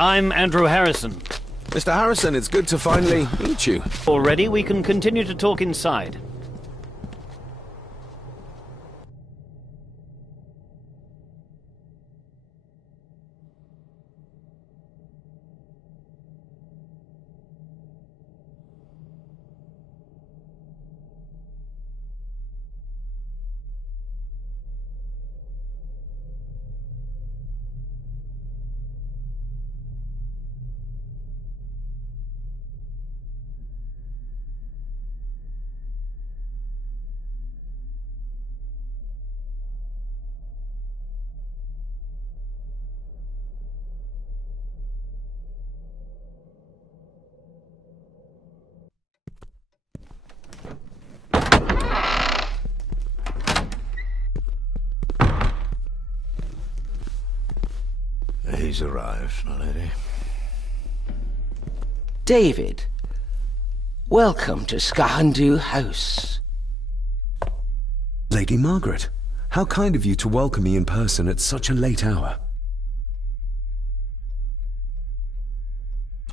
I'm Andrew Harrison. Mr. Harrison, it's good to finally meet you. Already, we can continue to talk inside. He's arrived, my lady. David, welcome to Skahandu House. Lady Margaret, how kind of you to welcome me in person at such a late hour.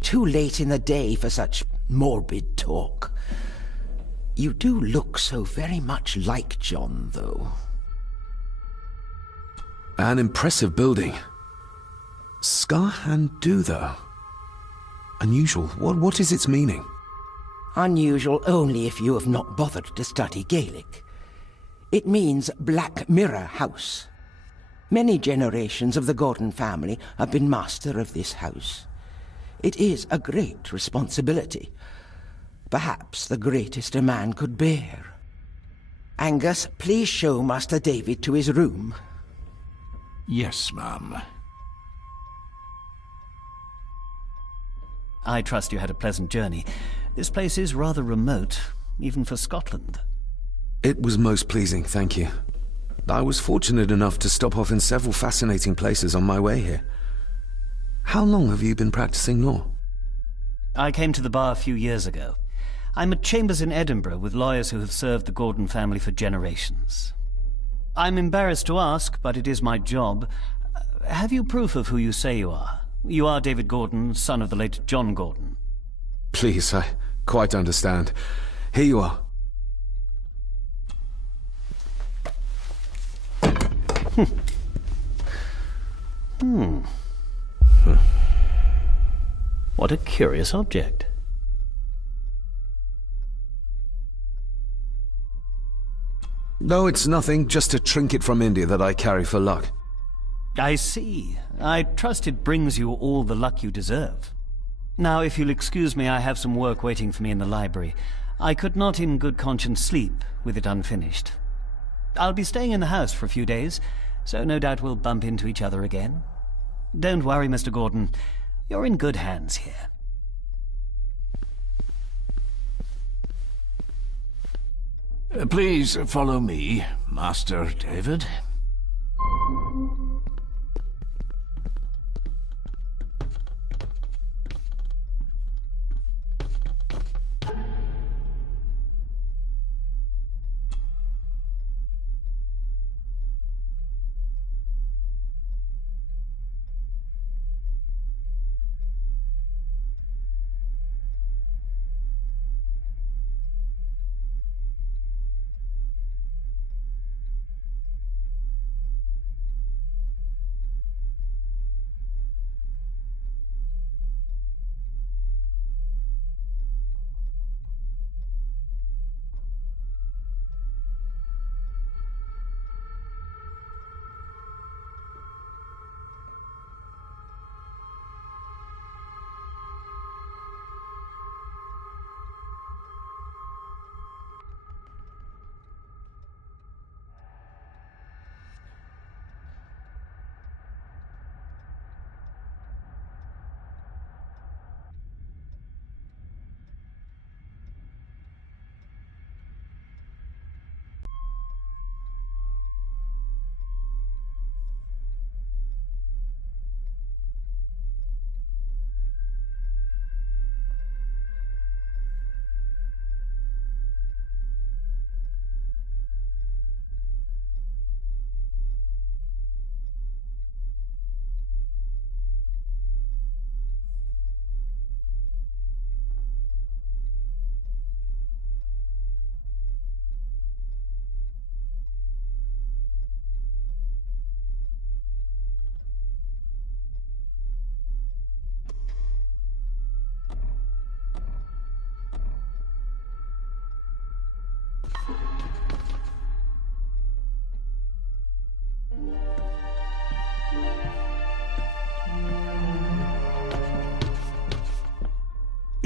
Too late in the day for such morbid talk. You do look so very much like John, though. An impressive building. Skahandu, though. Unusual. What is its meaning? Unusual only if you have not bothered to study Gaelic. It means Black Mirror House. Many generations of the Gordon family have been master of this house. It is a great responsibility. Perhaps the greatest a man could bear. Angus, please show Master David to his room. Yes, ma'am. I trust you had a pleasant journey. This place is rather remote, even for Scotland. It was most pleasing, thank you. I was fortunate enough to stop off in several fascinating places on my way here. How long have you been practicing law? I came to the bar a few years ago. I'm at chambers in Edinburgh with lawyers who have served the Gordon family for generations. I'm embarrassed to ask, but it is my job. Have you proof of who you say you are? You are David Gordon, son of the late John Gordon. Please, I quite understand. Here you are. What a curious object. No, it's nothing, just a trinket from India that I carry for luck. I see. I trust it brings you all the luck you deserve. Now, if you'll excuse me, I have some work waiting for me in the library. I could not in good conscience sleep with it unfinished. I'll be staying in the house for a few days, so no doubt we'll bump into each other again. Don't worry, Mr. Gordon. You're in good hands here. Please follow me, Master David.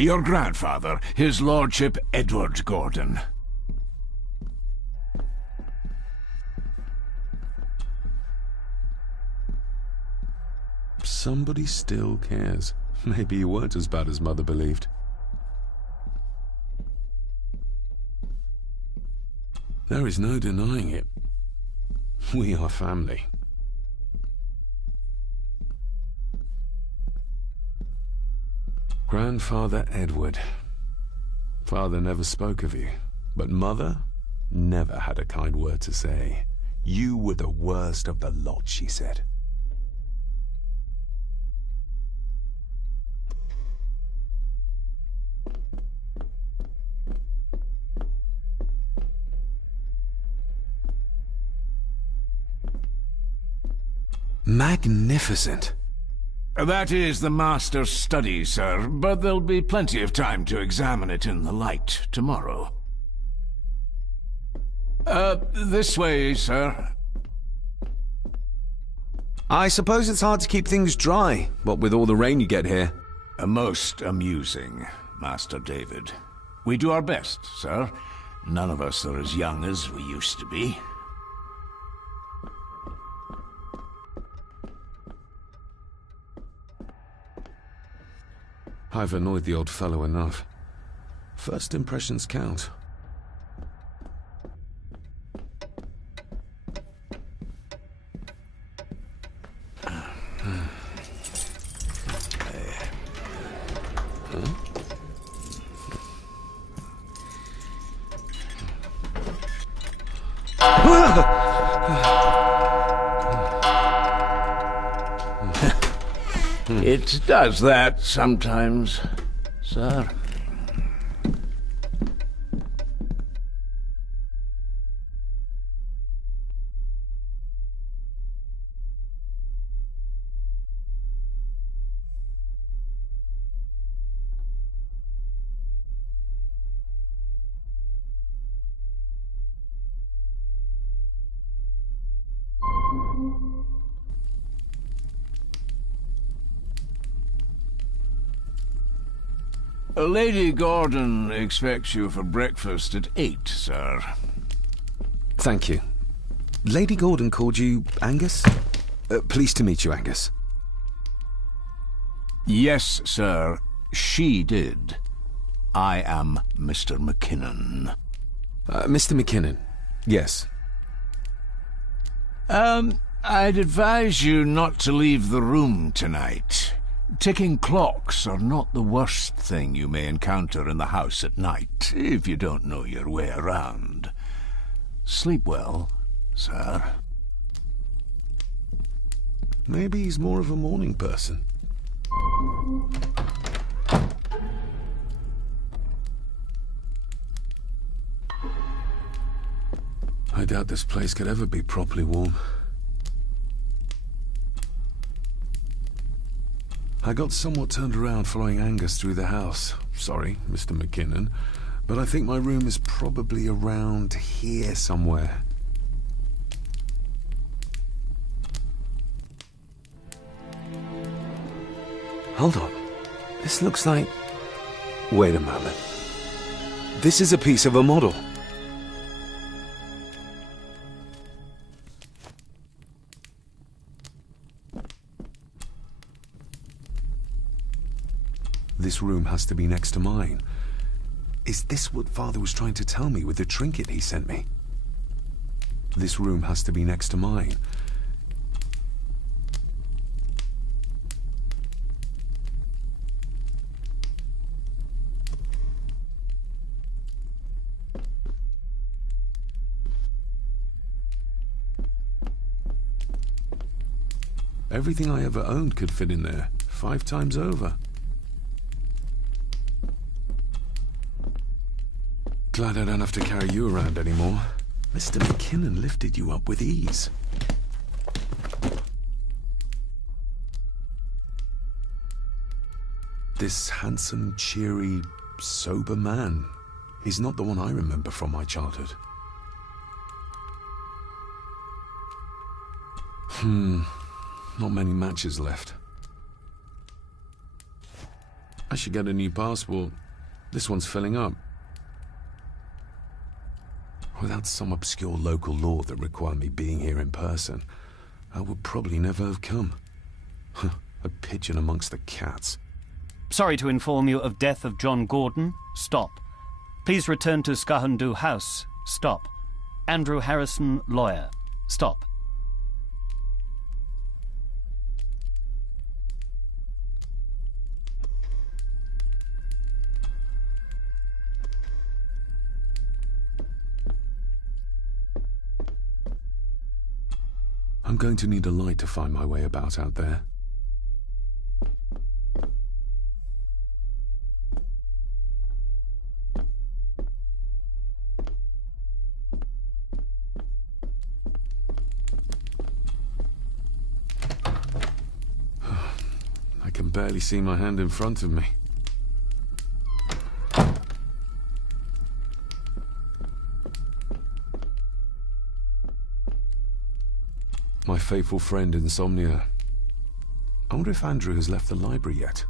Your grandfather, his lordship Edward Gordon. Somebody still cares. Maybe you weren't as bad as Mother believed. There is no denying it. We are family. Grandfather Edward. Father never spoke of you, but Mother never had a kind word to say. You were the worst of the lot, she said. Magnificent. That is the Master's study, sir, but there'll be plenty of time to examine it in the light tomorrow. This way, sir. I suppose it's hard to keep things dry, what with all the rain you get here. Most amusing, Master David. We do our best, sir. None of us are as young as we used to be. I've annoyed the old fellow enough. First impressions count. It does that sometimes, sir. Lady Gordon expects you for breakfast at 8, sir. Thank you. Lady Gordon called you Angus? Pleased to meet you, Angus. Yes, sir. She did. I am Mr. McKinnon. Mr. McKinnon. Yes. I'd advise you not to leave the room tonight. Ticking clocks are not the worst thing you may encounter in the house at night, if you don't know your way around. Sleep well, sir. Maybe he's more of a morning person. I doubt this place could ever be properly warm. I got somewhat turned around following Angus through the house. Sorry, Mr. McKinnon, but I think my room is probably around here somewhere. Hold on. This looks like... Wait a moment. This is a piece of a model. This room has to be next to mine. Is this what Father was trying to tell me with the trinket he sent me? This room has to be next to mine. Everything I ever owned could fit in there, 5 times over. Glad I don't have to carry you around anymore. Mr. McKinnon lifted you up with ease. This handsome, cheery, sober man. He's not the one I remember from my childhood. Not many matches left. I should get a new passport. This one's filling up. Without some obscure local law that required me being here in person, I would probably never have come. A pigeon amongst the cats. Sorry to inform you of death of John Gordon. Stop. Please return to Skahundu House. Stop. Andrew Harrison, lawyer. Stop. I'm going to need a light to find my way about out there. I can barely see my hand in front of me. My faithful friend Insomnia. I wonder if Andrew has left the library yet.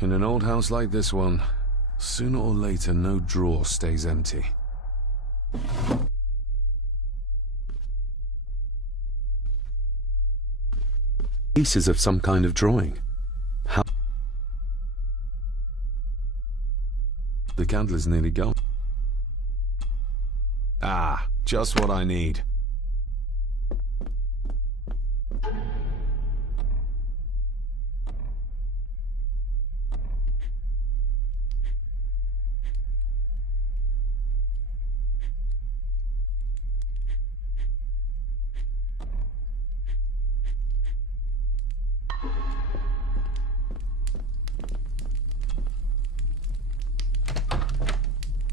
In an old house like this one, sooner or later no drawer stays empty. Pieces of some kind of drawing. How? The candle is nearly gone. Ah, just what I need.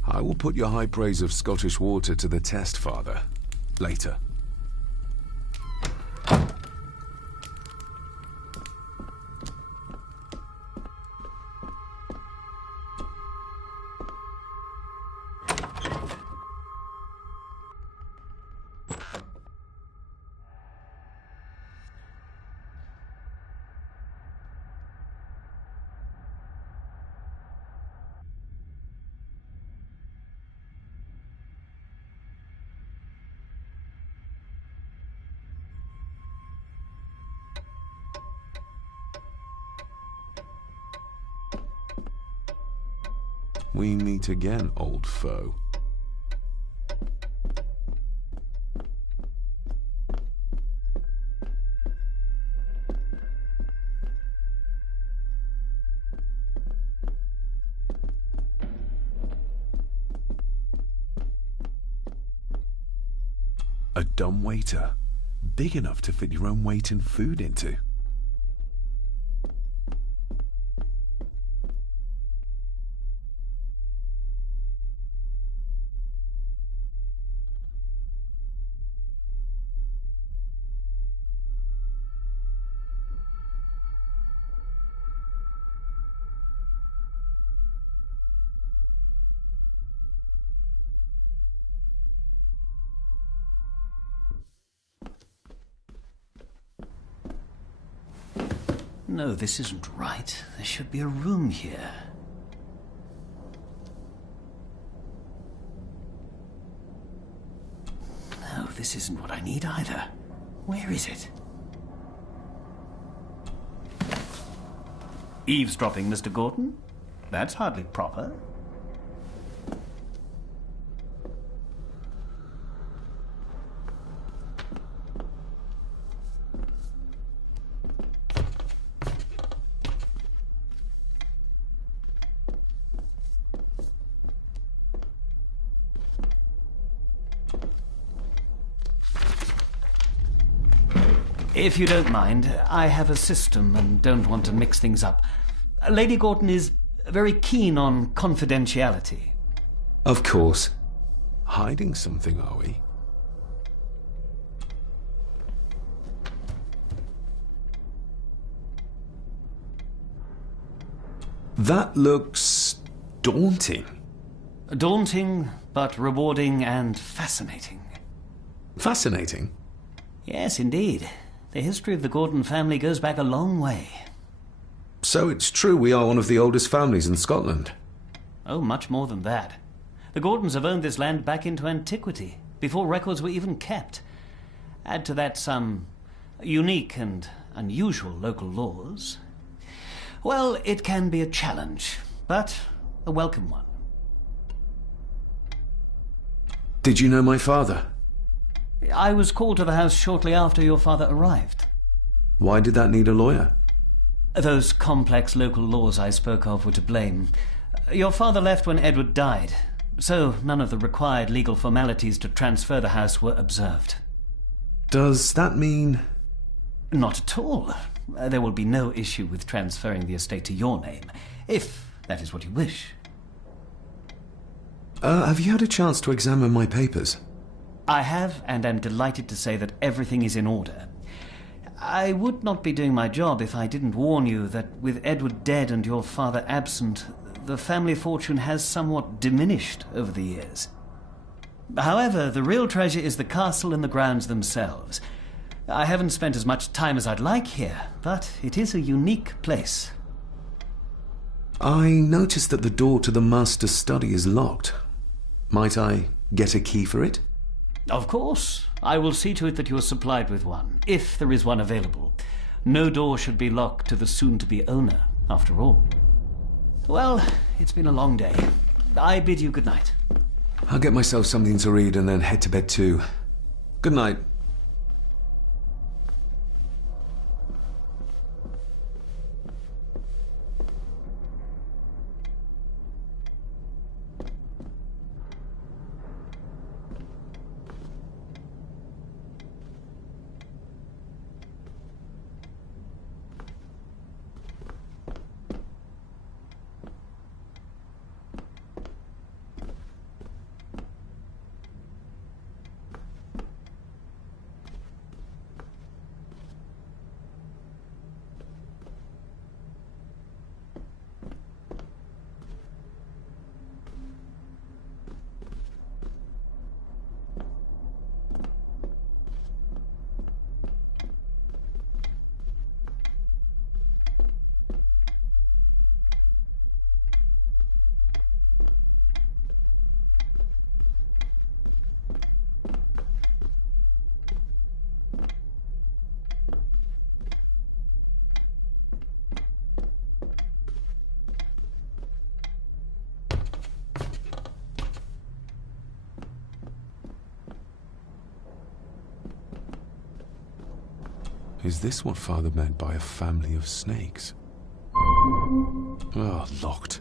I will put your high praise of Scottish water to the test, Father. Later. We meet again, old foe. A dumb waiter, big enough to fit your own weight in food into. No, this isn't right. There should be a room here. No, this isn't what I need either. Where is it? Eavesdropping, Mr. Gordon? That's hardly proper. If you don't mind, I have a system and don't want to mix things up. Lady Gordon is very keen on confidentiality. Of course. Hiding something, are we? That looks daunting. Daunting, but rewarding and fascinating. Fascinating? Yes, indeed. The history of the Gordon family goes back a long way. So it's true we are one of the oldest families in Scotland? Oh, much more than that. The Gordons have owned this land back into antiquity, before records were even kept. Add to that some unique and unusual local laws. Well, it can be a challenge, but a welcome one. Did you know my father? I was called to the house shortly after your father arrived. Why did that need a lawyer? Those complex local laws I spoke of were to blame. Your father left when Edward died, so none of the required legal formalities to transfer the house were observed. Does that mean... Not at all. There will be no issue with transferring the estate to your name, if that is what you wish. Have you had a chance to examine my papers? I have, and am delighted to say that everything is in order. I would not be doing my job if I didn't warn you that with Edward dead and your father absent, the family fortune has somewhat diminished over the years. However, the real treasure is the castle and the grounds themselves. I haven't spent as much time as I'd like here, but it is a unique place. I noticed that the door to the master's study is locked. Might I get a key for it? Of course. I will see to it that you are supplied with one, if there is one available. No door should be locked to the soon-to-be owner, after all. Well, it's been a long day. I bid you good night. I'll get myself something to read and then head to bed too. Good night. Is this what Father meant by a family of snakes? Oh, locked.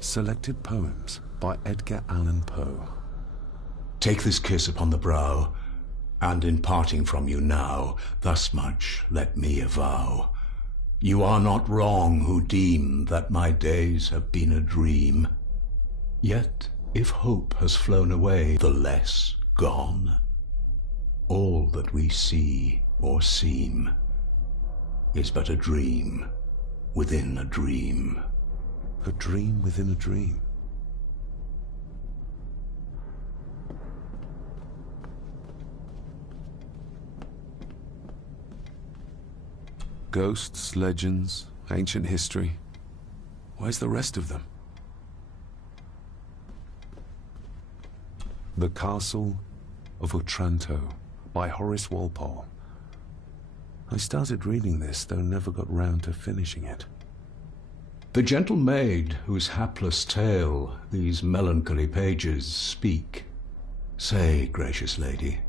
Selected Poems by Edgar Allan Poe. Take this kiss upon the brow, and in parting from you now, thus much let me avow. You are not wrong who deem that my days have been a dream. Yet, if hope has flown away, the less gone. All that we see or seem is but a dream within a dream. A dream within a dream. Ghosts, legends, ancient history. Where's the rest of them? The Castle of Otranto by Horace Walpole. I started reading this, though never got round to finishing it. The gentle maid whose hapless tale these melancholy pages speak, say, gracious lady,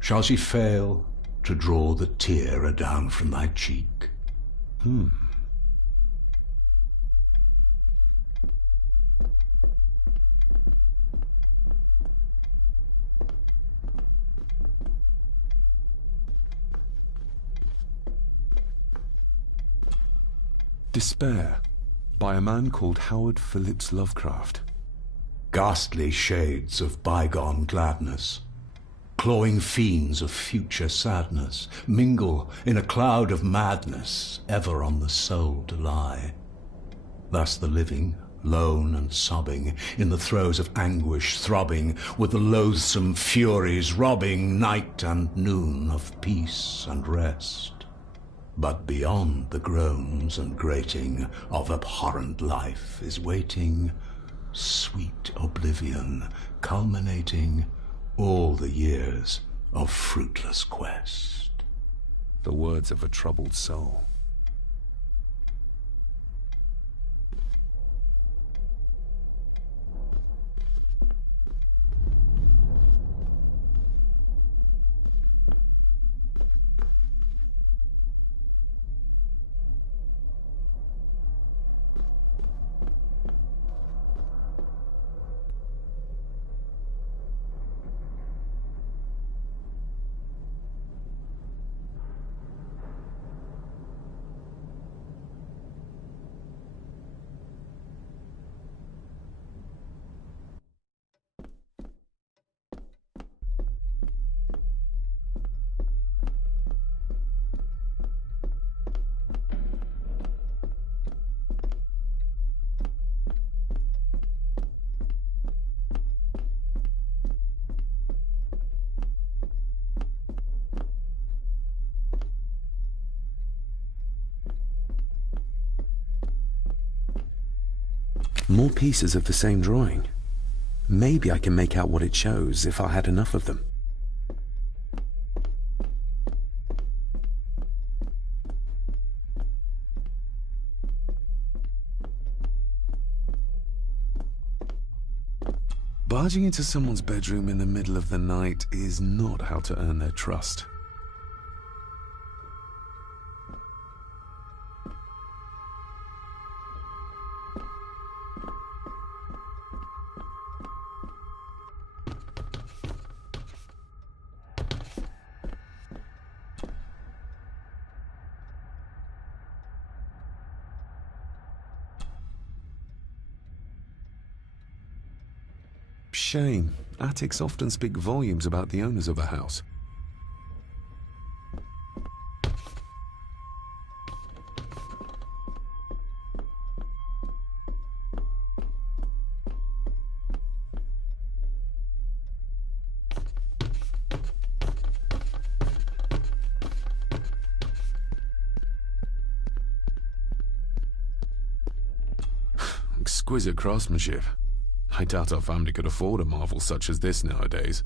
shall she fail to draw the tear adown from thy cheek? Despair by a man called Howard Phillips Lovecraft. ghastly shades of bygone gladness, clawing fiends of future sadness, mingle in a cloud of madness, ever on the soul to lie. Thus the living, lone and sobbing, in the throes of anguish throbbing, with the loathsome furies robbing night and noon of peace and rest. But beyond the groans and grating of abhorrent life is waiting sweet oblivion, culminating all the years of fruitless quest. The words of a troubled soul. More pieces of the same drawing. Maybe I can make out what it shows if I had enough of them. Barging into someone's bedroom in the middle of the night is not how to earn their trust. Shame. Attics often speak volumes about the owners of a house. Exquisite craftsmanship. I doubt our family could afford a marvel such as this nowadays.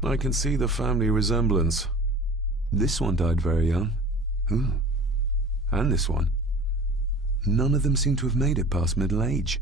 I can see the family resemblance. This one died very young. And this one. None of them seem to have made it past middle age.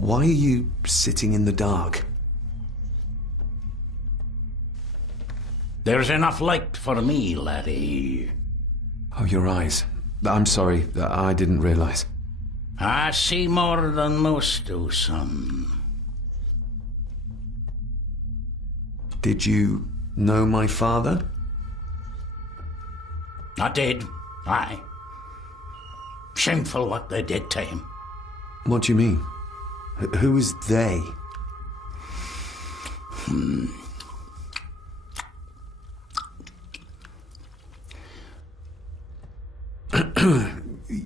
Why are you sitting in the dark? There's enough light for me, laddie. Oh, your eyes. I'm sorry, I didn't realize. I see more than most do, son. Did you know my father? I did. Aye. Shameful what they did to him. What do you mean? Who is they?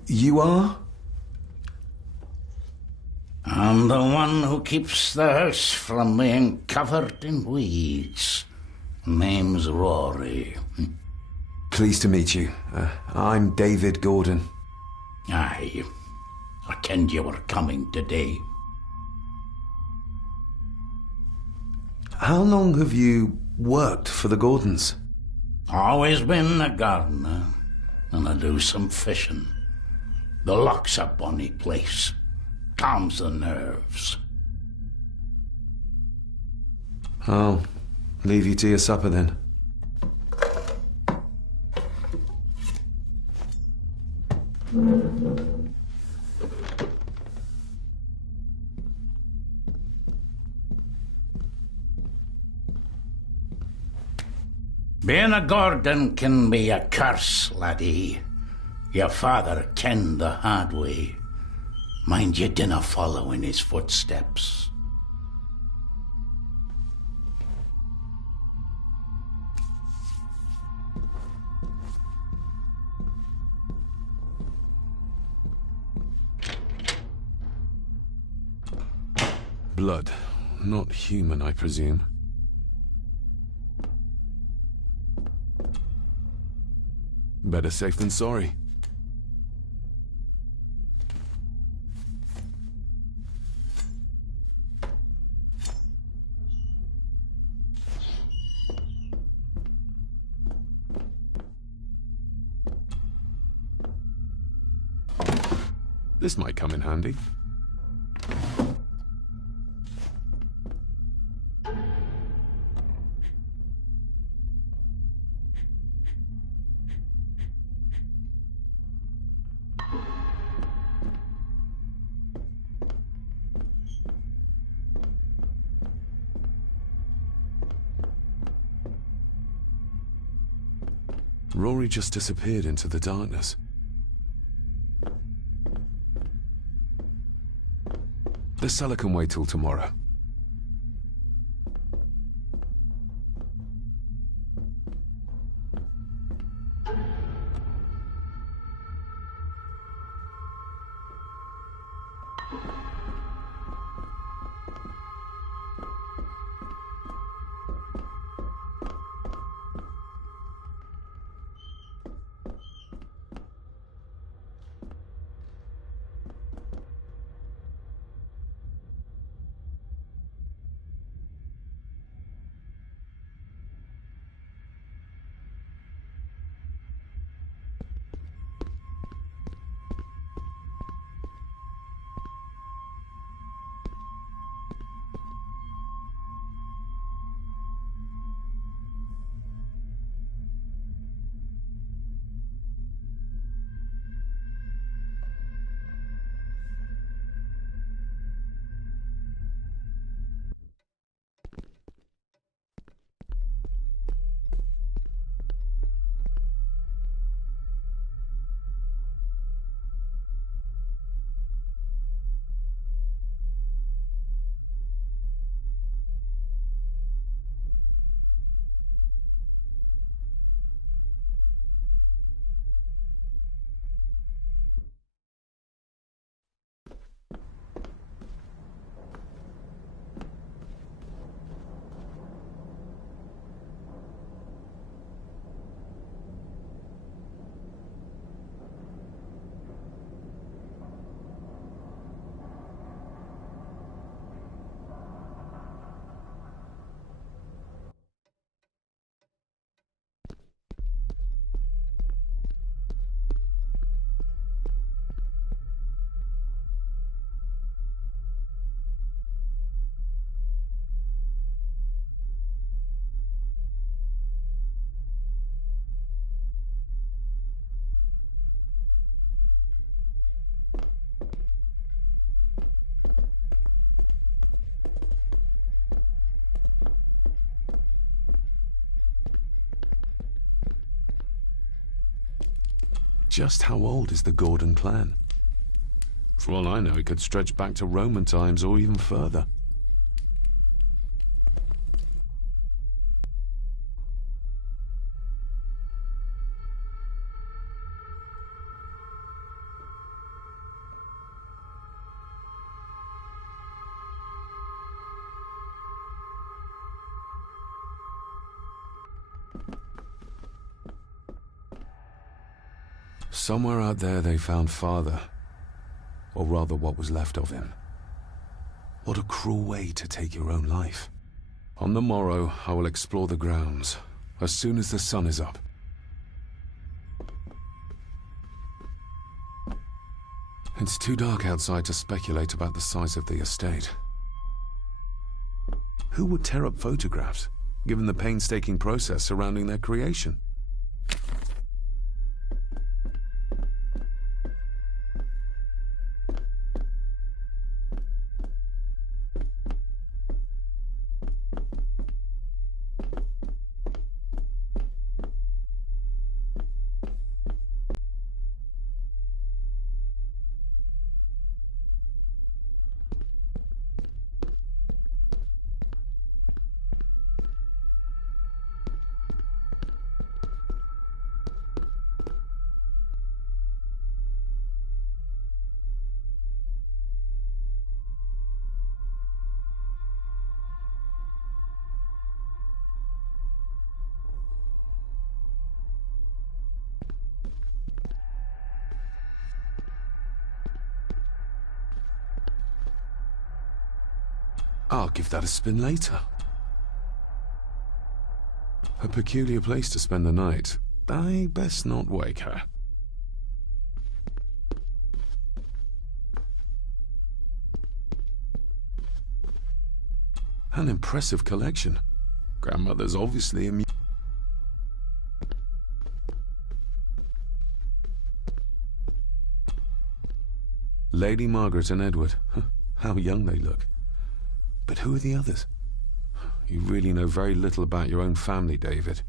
You are? I'm the one who keeps the house from being covered in weeds. Name's Rory. Pleased to meet you. I'm David Gordon. Aye. I kenned you were coming today. How long have you worked for the Gordons? Always been a gardener, and I do some fishing. The loch's a bonny place. Calms the nerves. I'll leave you to your supper then. Being a Gordon can be a curse, laddie. Your father kenned the hard way. Mind you dinna follow in his footsteps. Blood. Not human, I presume. Better safe than sorry. This might come in handy. Rory just disappeared into the darkness. The cellar can wait till tomorrow. just how old is the Gordon clan? For all I know, it could stretch back to Roman times or even further. Somewhere out there they found Father. Or rather, what was left of him. What a cruel way to take your own life. On the morrow, I will explore the grounds, as soon as the sun is up. It's too dark outside to speculate about the size of the estate. Who would tear up photographs, given the painstaking process surrounding their creation? I'll give that a spin later. A peculiar place to spend the night. I best not wake her. An impressive collection. Grandmother's obviously amused. Lady Margaret and Edward. How young they look. But who are the others? You really know very little about your own family, David.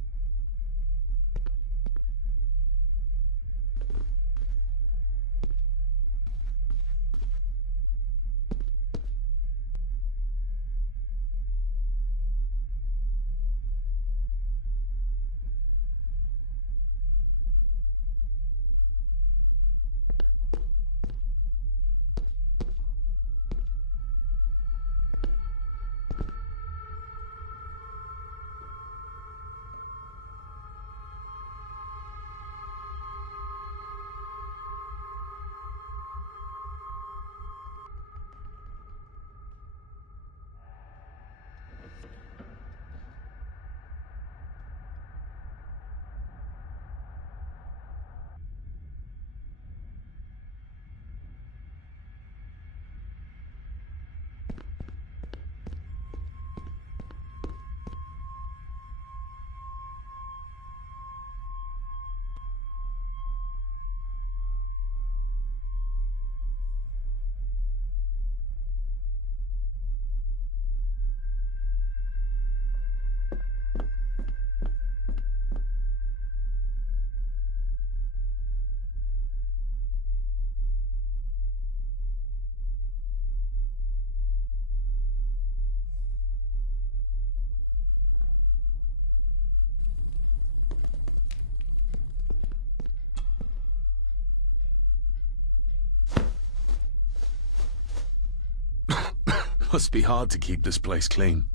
Must be hard to keep this place clean.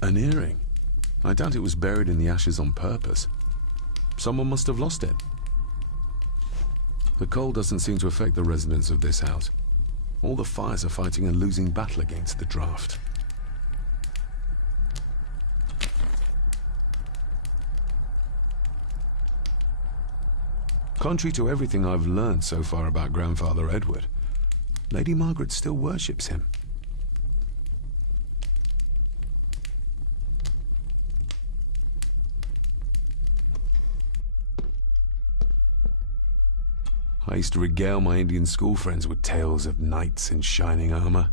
An earring? I doubt it was buried in the ashes on purpose. Someone must have lost it. The cold doesn't seem to affect the residents of this house. All the fires are fighting a losing battle against the draft. Contrary to everything I've learned so far about Grandfather Edward, Lady Margaret still worships him. I used to regale my Indian school friends with tales of knights in shining armor.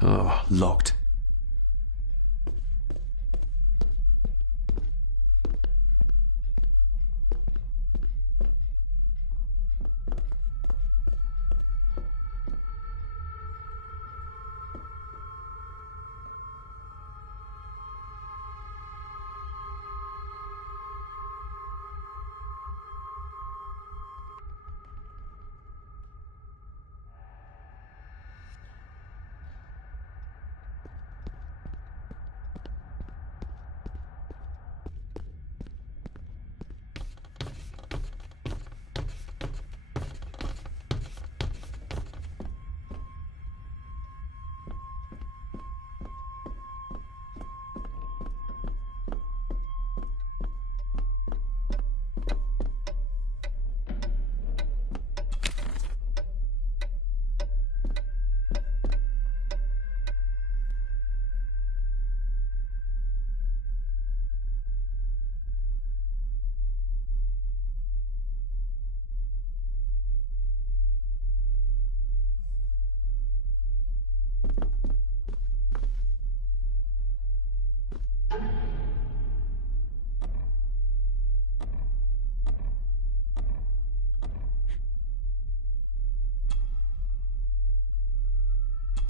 Oh, locked.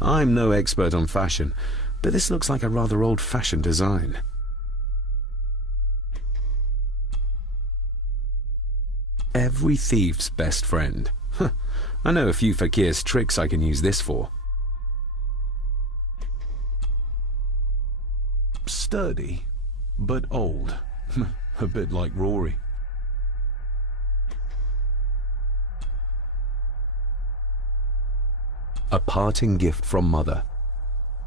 I'm no expert on fashion, but this looks like a rather old-fashioned design. Every thief's best friend. I know a few fakir's tricks I can use this for. Sturdy, but old. A bit like Rory. A parting gift from Mother.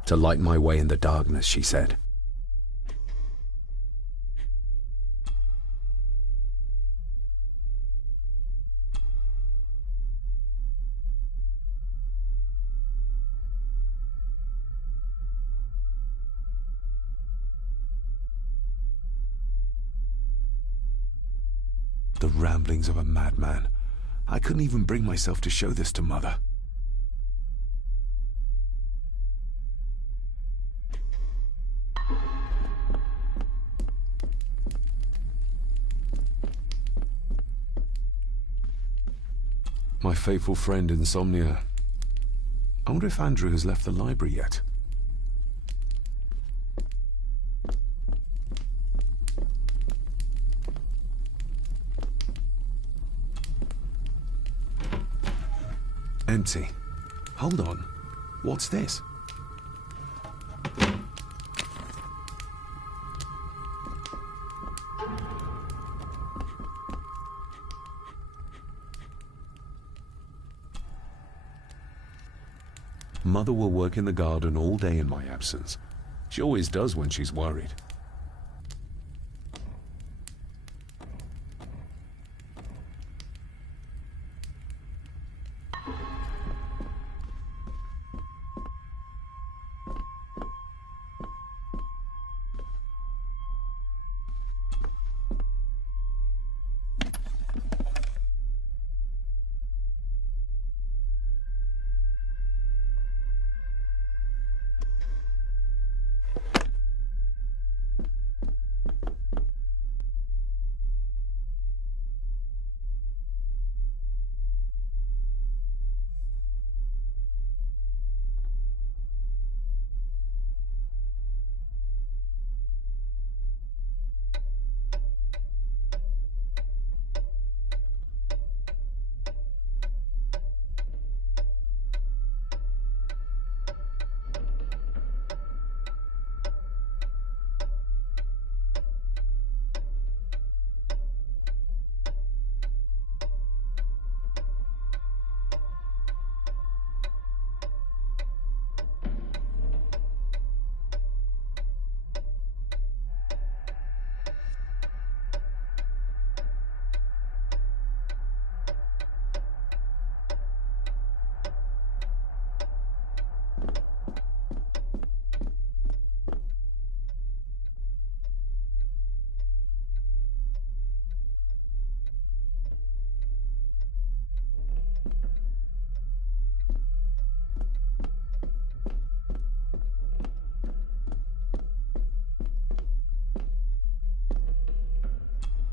To light my way in the darkness, she said. The ramblings of a madman. I couldn't even bring myself to show this to Mother. My faithful friend Insomnia. I wonder if Andrew has left the library yet. Empty. Hold on. What's this? Mother will work in the garden all day in my absence. She always does when she's worried.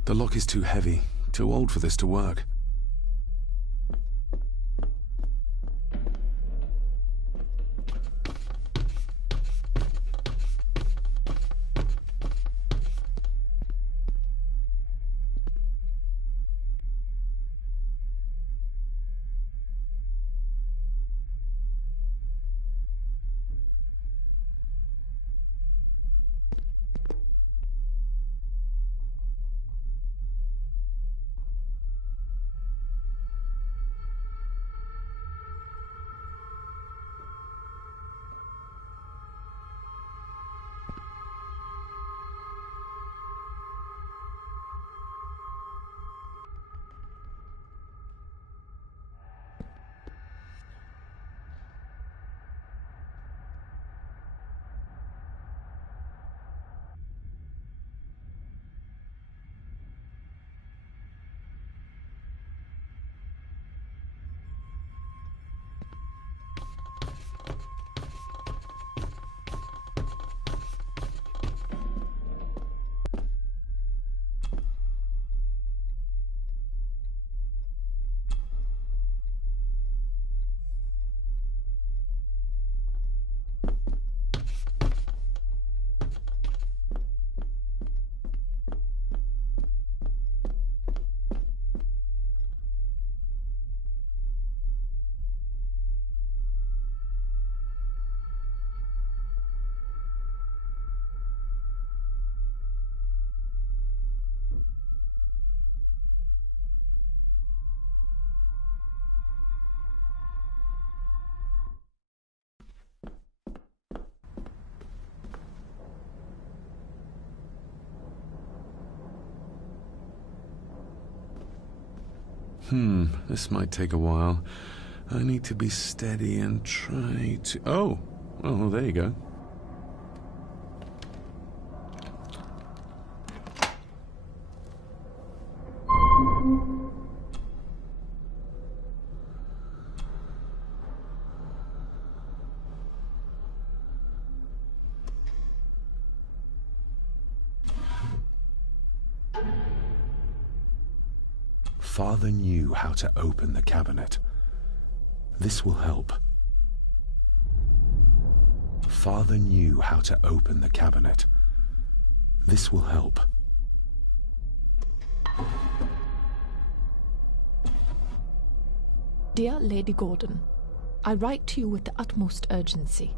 The lock is too heavy, too old for this to work. This might take a while. I need to be steady and try to... Oh, there you go. Father knew how to open the cabinet. This will help. Father knew how to open the cabinet. This will help. Dear Lady Gordon, I write to you with the utmost urgency.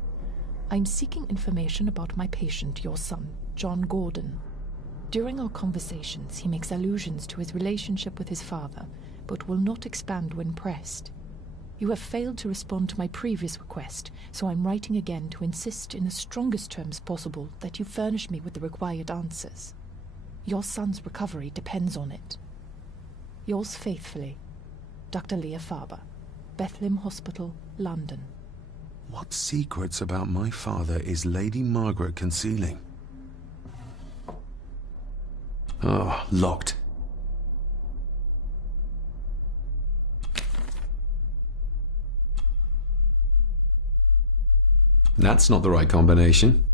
I'm seeking information about my patient, your son, John Gordon. During our conversations, he makes allusions to his relationship with his father, but will not expand when pressed. You have failed to respond to my previous request, so I'm writing again to insist in the strongest terms possible that you furnish me with the required answers. Your son's recovery depends on it. Yours faithfully, Dr. Leah Faber, Bethlehem Hospital, London. What secrets about my father is Lady Margaret concealing? Oh, locked. That's not the right combination.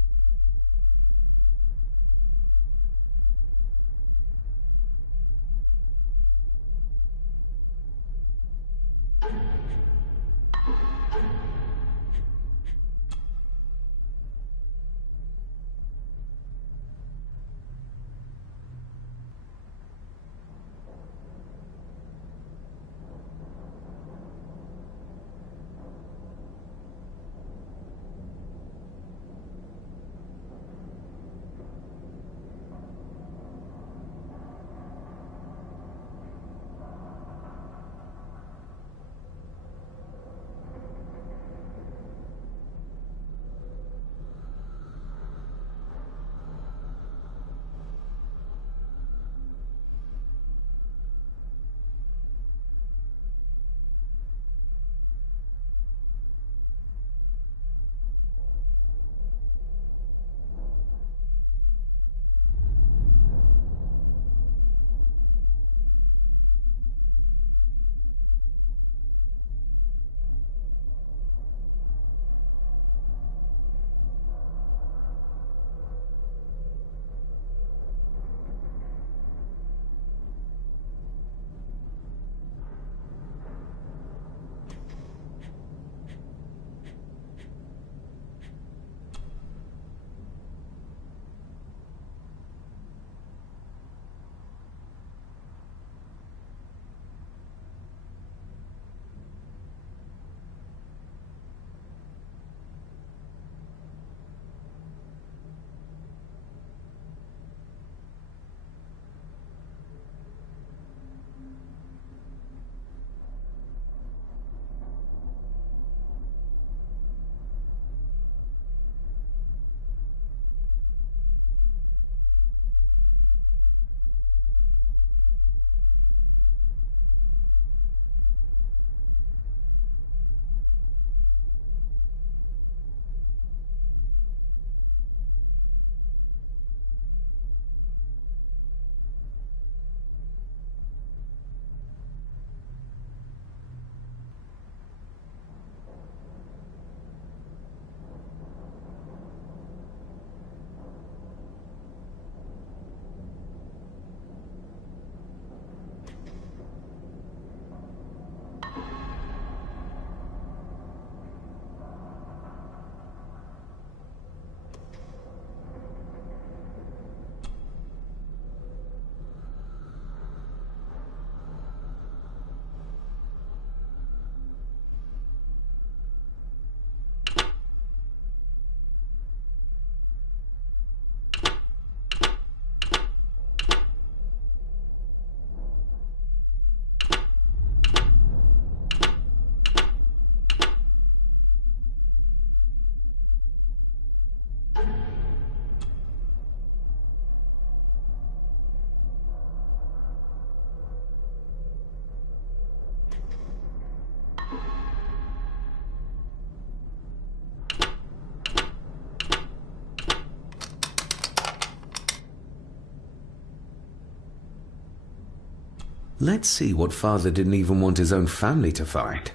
Let's see what Father didn't even want his own family to find.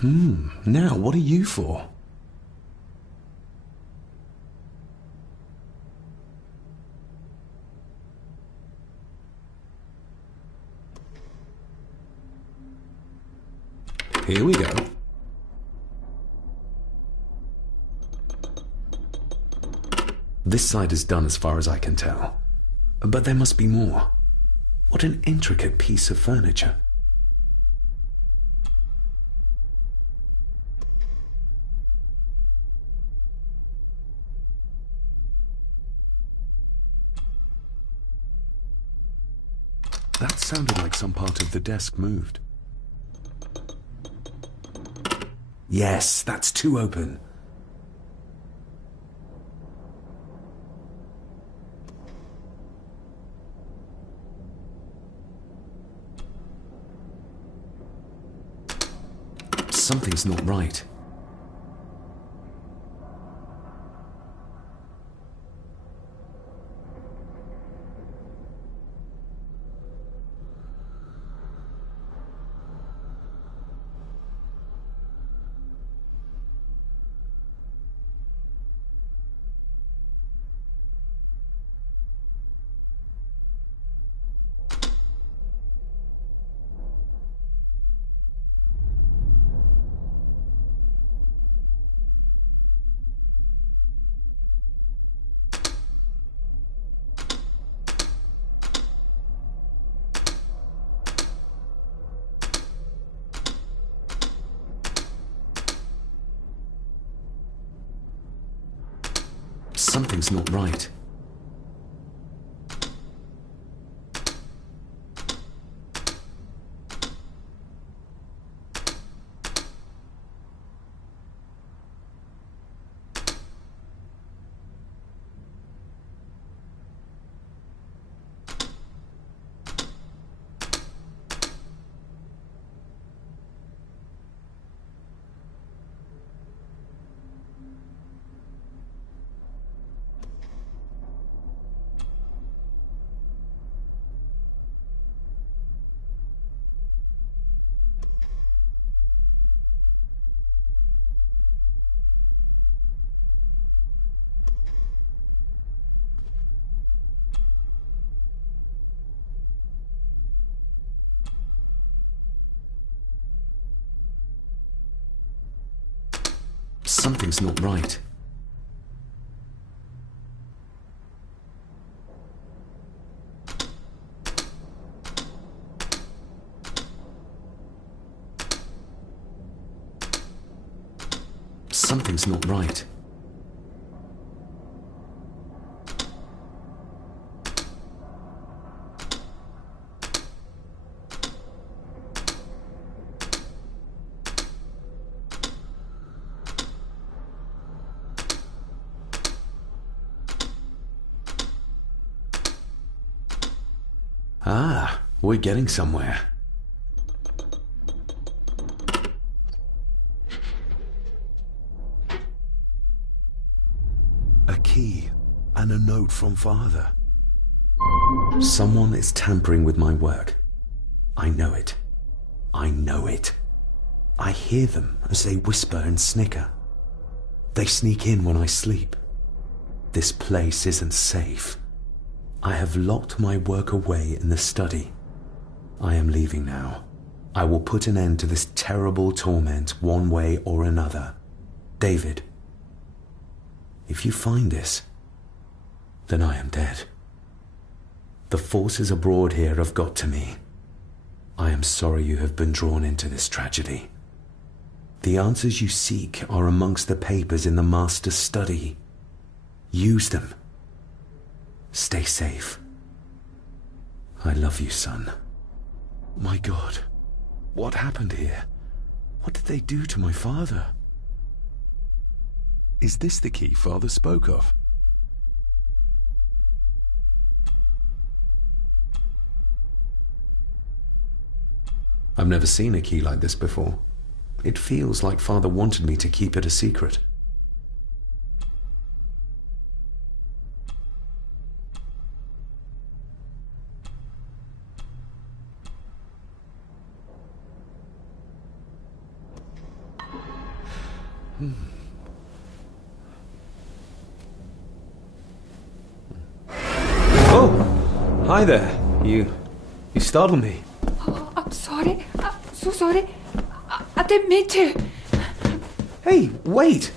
Now what are you for? Here we go. This side is done as far as I can tell. But there must be more. What an intricate piece of furniture. That sounded like some part of the desk moved. Yes, that's too open. Something's not right. Something's not right. Something's not right. Something's not right. Ah, we're getting somewhere. A key and a note from Father. Someone is tampering with my work. I know it. I know it. I hear them as they whisper and snicker. They sneak in when I sleep. This place isn't safe. I have locked my work away in the study. I am leaving now. I will put an end to this terrible torment one way or another. David, if you find this, then I am dead. The forces abroad here have got to me. I am sorry you have been drawn into this tragedy. The answers you seek are amongst the papers in the Master's study. Use them. Stay safe. I love you, son. My God, what happened here? What did they do to my father? Is this the key Father spoke of? I've never seen a key like this before. It feels like Father wanted me to keep it a secret. Oh! Hi there. You startled me. Oh, I'm sorry. I'm so sorry. I didn't mean to. Hey, wait!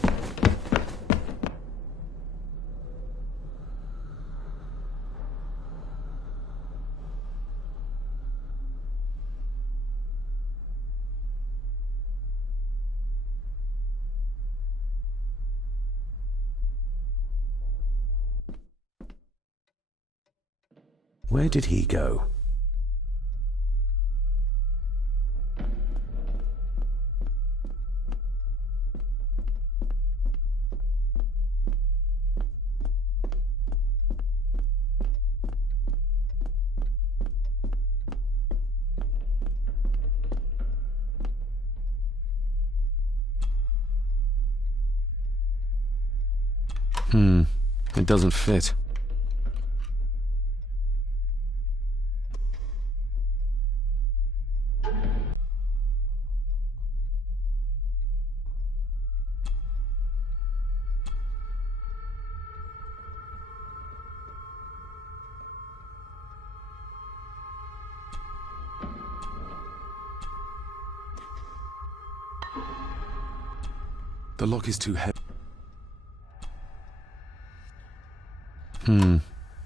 Where did he go? It doesn't fit. The lock is too heavy.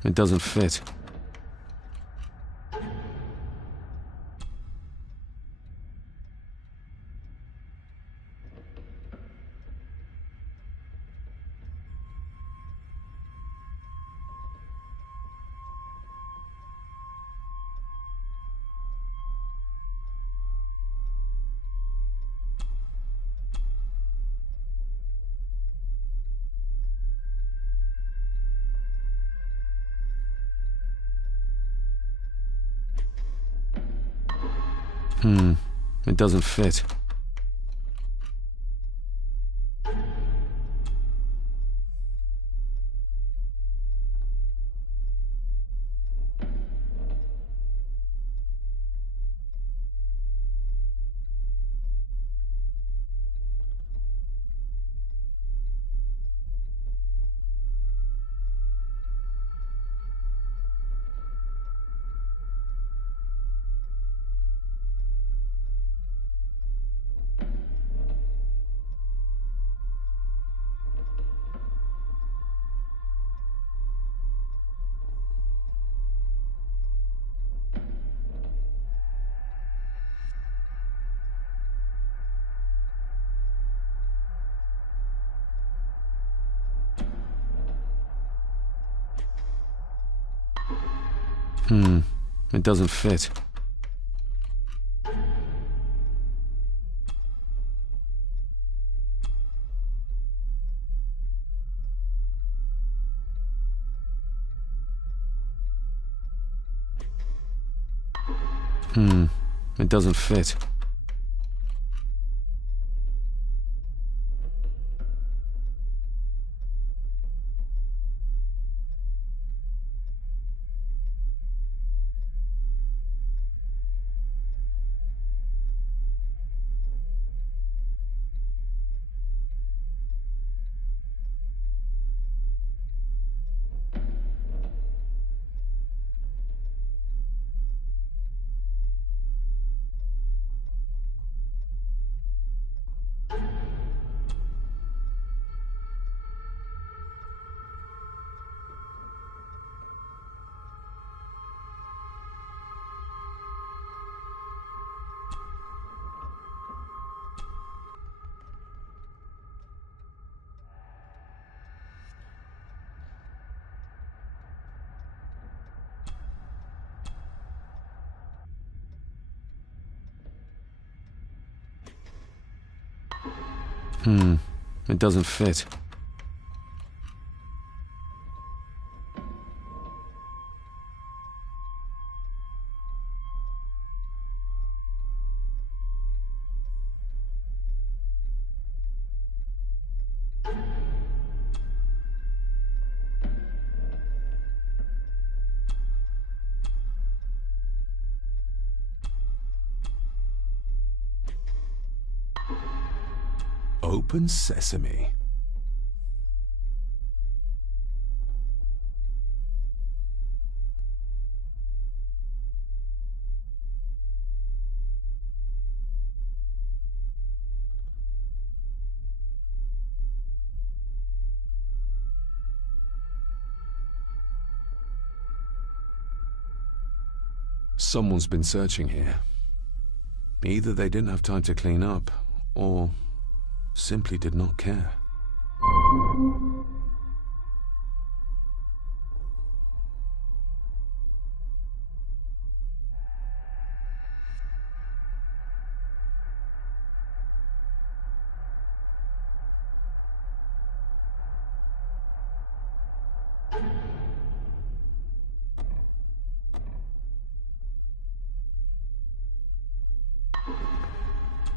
It doesn't fit. It doesn't fit. It doesn't fit. It doesn't fit. It doesn't fit. Open sesame. Someone's been searching here. Either they didn't have time to clean up, or simply did not care.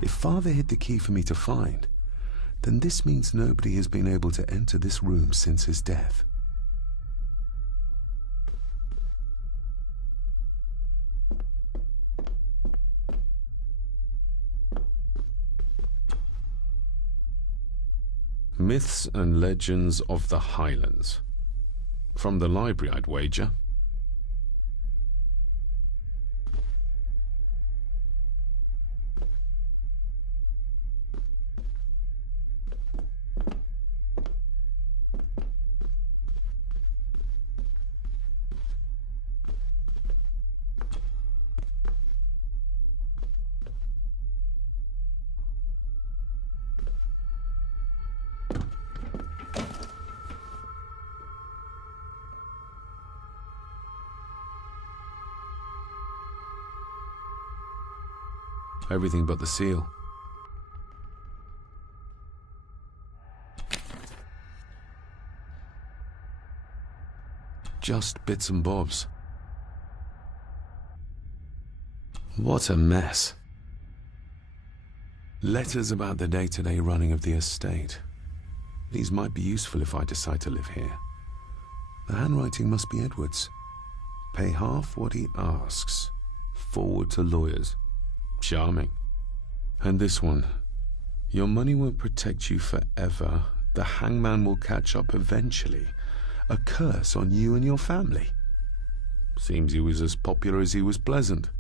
If Father hid the key for me to find, then this means nobody has been able to enter this room since his death. Myths and Legends of the Highlands. From the library, I'd wager. Everything but the seal. Just bits and bobs. What a mess. Letters about the day-to-day running of the estate. These might be useful if I decide to live here. The handwriting must be Edward's. Pay half what he asks. Forward to lawyers. Charming. And this one. Your money won't protect you forever. The hangman will catch up eventually. A curse on you and your family. Seems he was as popular as he was pleasant.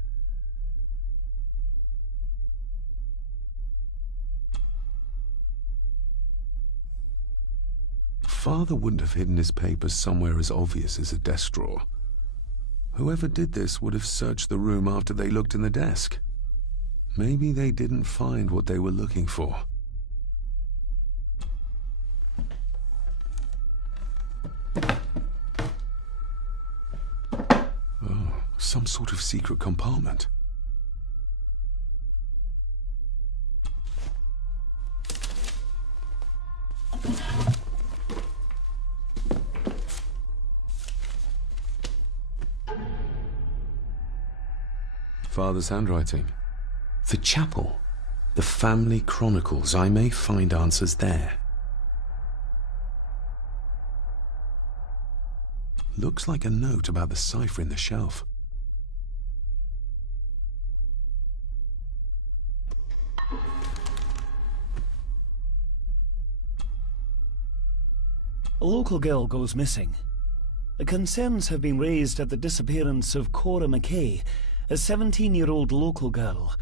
Father wouldn't have hidden his papers somewhere as obvious as a desk drawer. Whoever did this would have searched the room after they looked in the desk. Maybe they didn't find what they were looking for. Oh, some sort of secret compartment. Father's handwriting. The chapel. The family chronicles. I may find answers there. Looks like a note about the cipher in the shelf. A local girl goes missing. Concerns have been raised at the disappearance of Cora McKay, a 17-year-old local girl.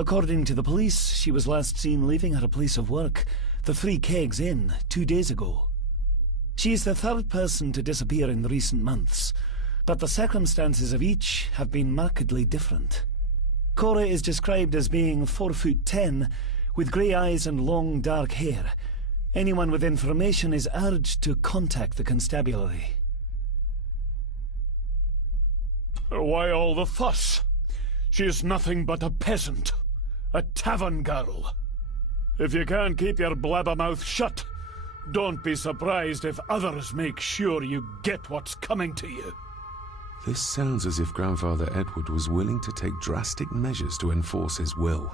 According to the police, she was last seen leaving her place of work, the Three Kegs Inn, 2 days ago. She is the third person to disappear in the recent months, but the circumstances of each have been markedly different. Cora is described as being 4'10", with grey eyes and long dark hair. Anyone with information is urged to contact the constabulary. Why all the fuss? She is nothing but a peasant. A tavern girl. If you can't keep your blabbermouth shut, don't be surprised if others make sure you get what's coming to you. This sounds as if Grandfather Edward was willing to take drastic measures to enforce his will.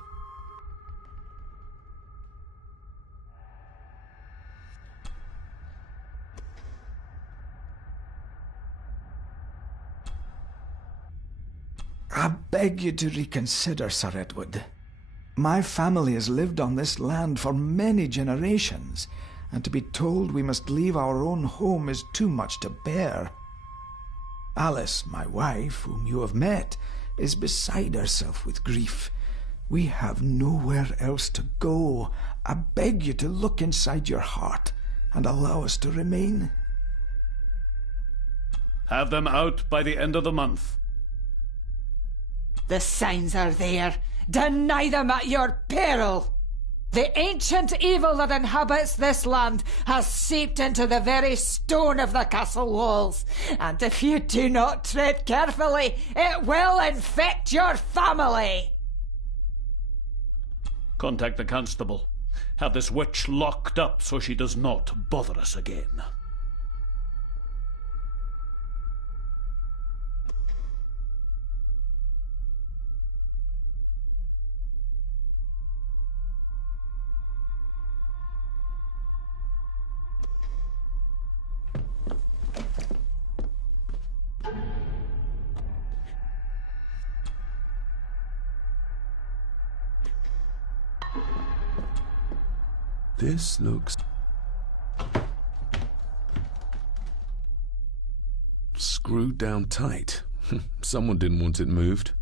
I beg you to reconsider, Sir Edward. My family has lived on this land for many generations, and to be told we must leave our own home is too much to bear. Alice, my wife, whom you have met, is beside herself with grief. We have nowhere else to go. I beg you to look inside your heart and allow us to remain. Have them out by the end of the month. The signs are there. Deny them at your peril. The ancient evil that inhabits this land has seeped into the very stone of the castle walls, and if you do not tread carefully, it will infect your family. Contact the constable. Have this witch locked up so she does not bother us again. This looks screwed down tight. Someone didn't want it moved.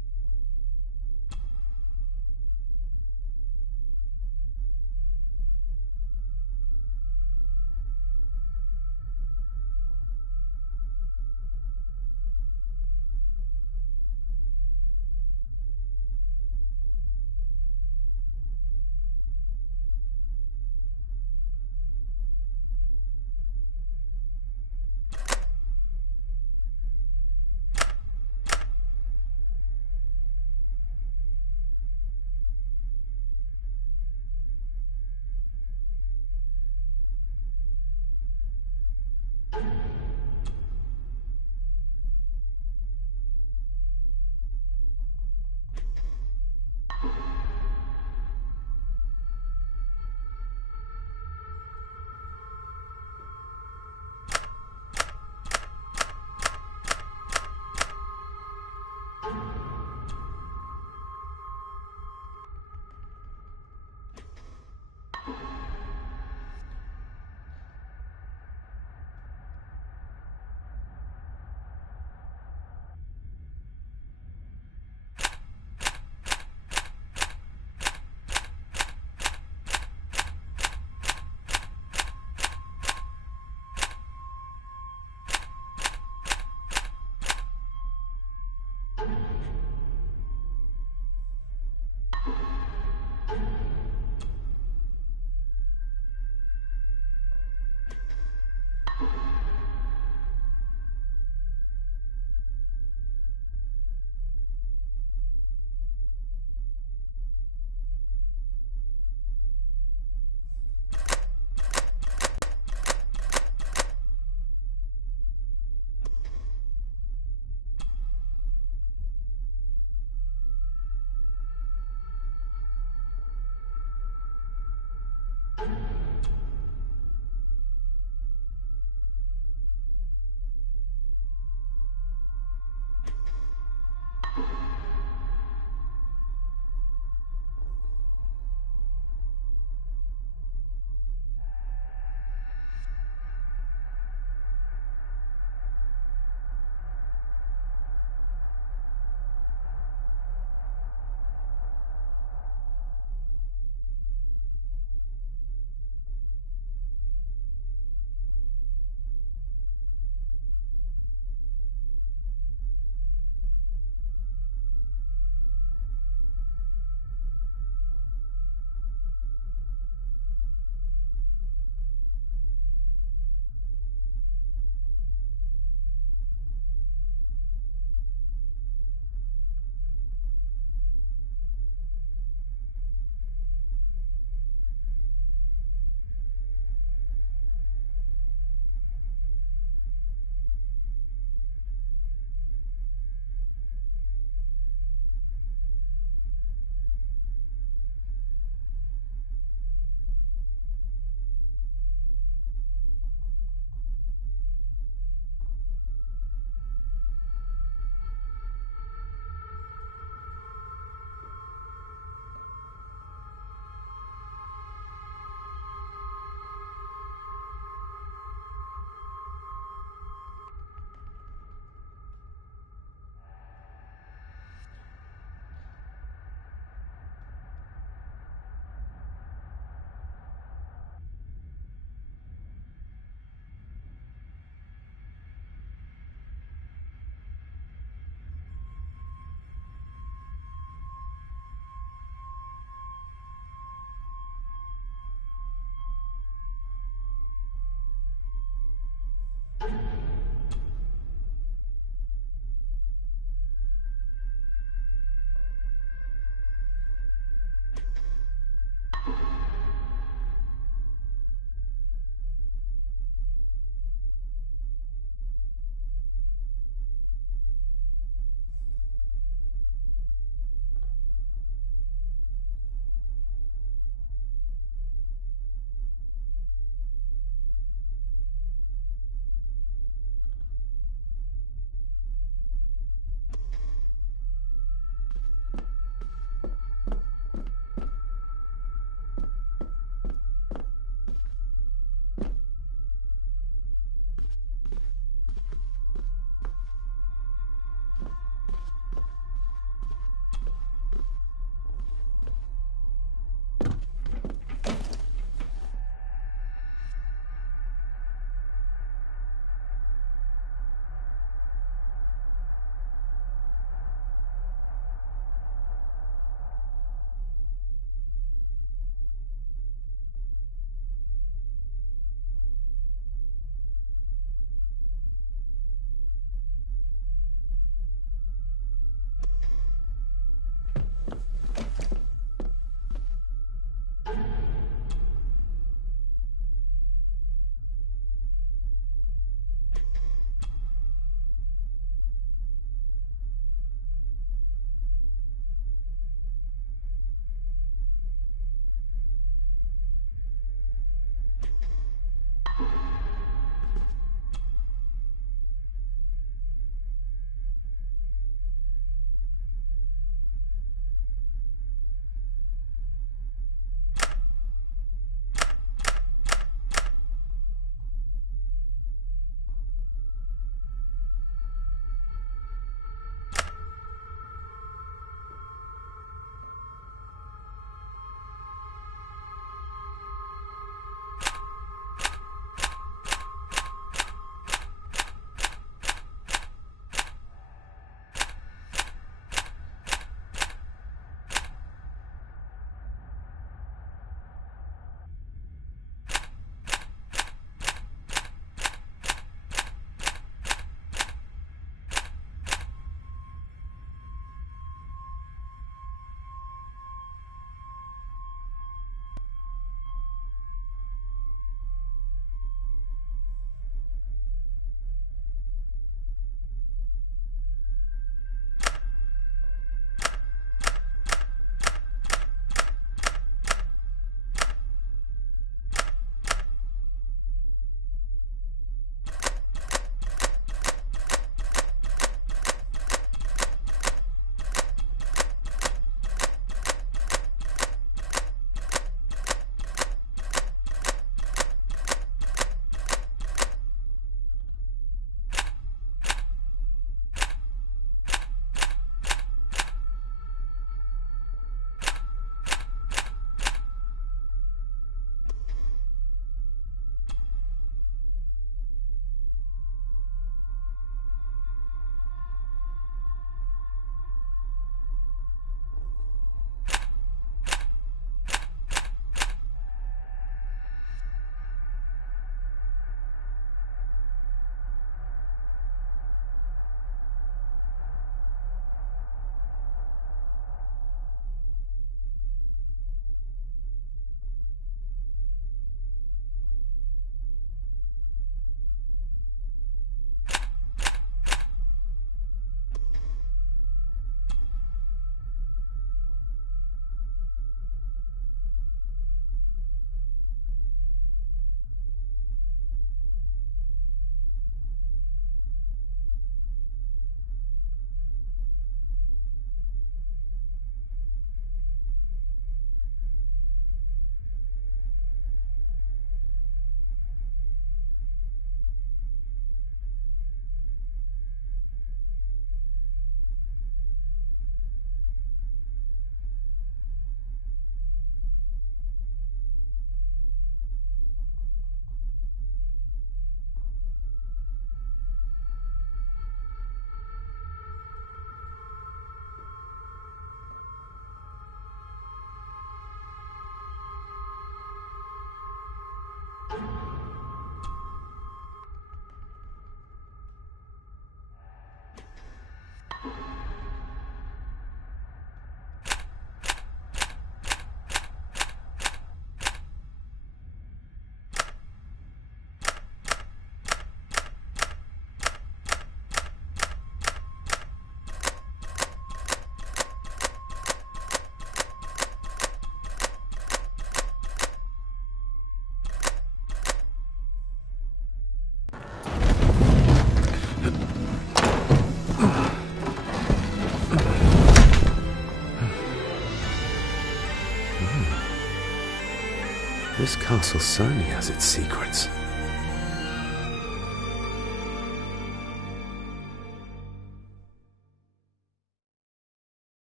This castle certainly has its secrets.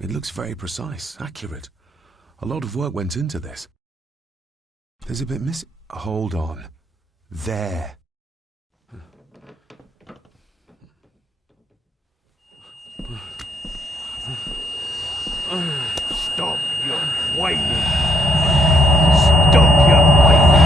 It looks very precise, accurate. A lot of work went into this. There's a bit missing. Hold on. There. Stop your whining! Stop your whining!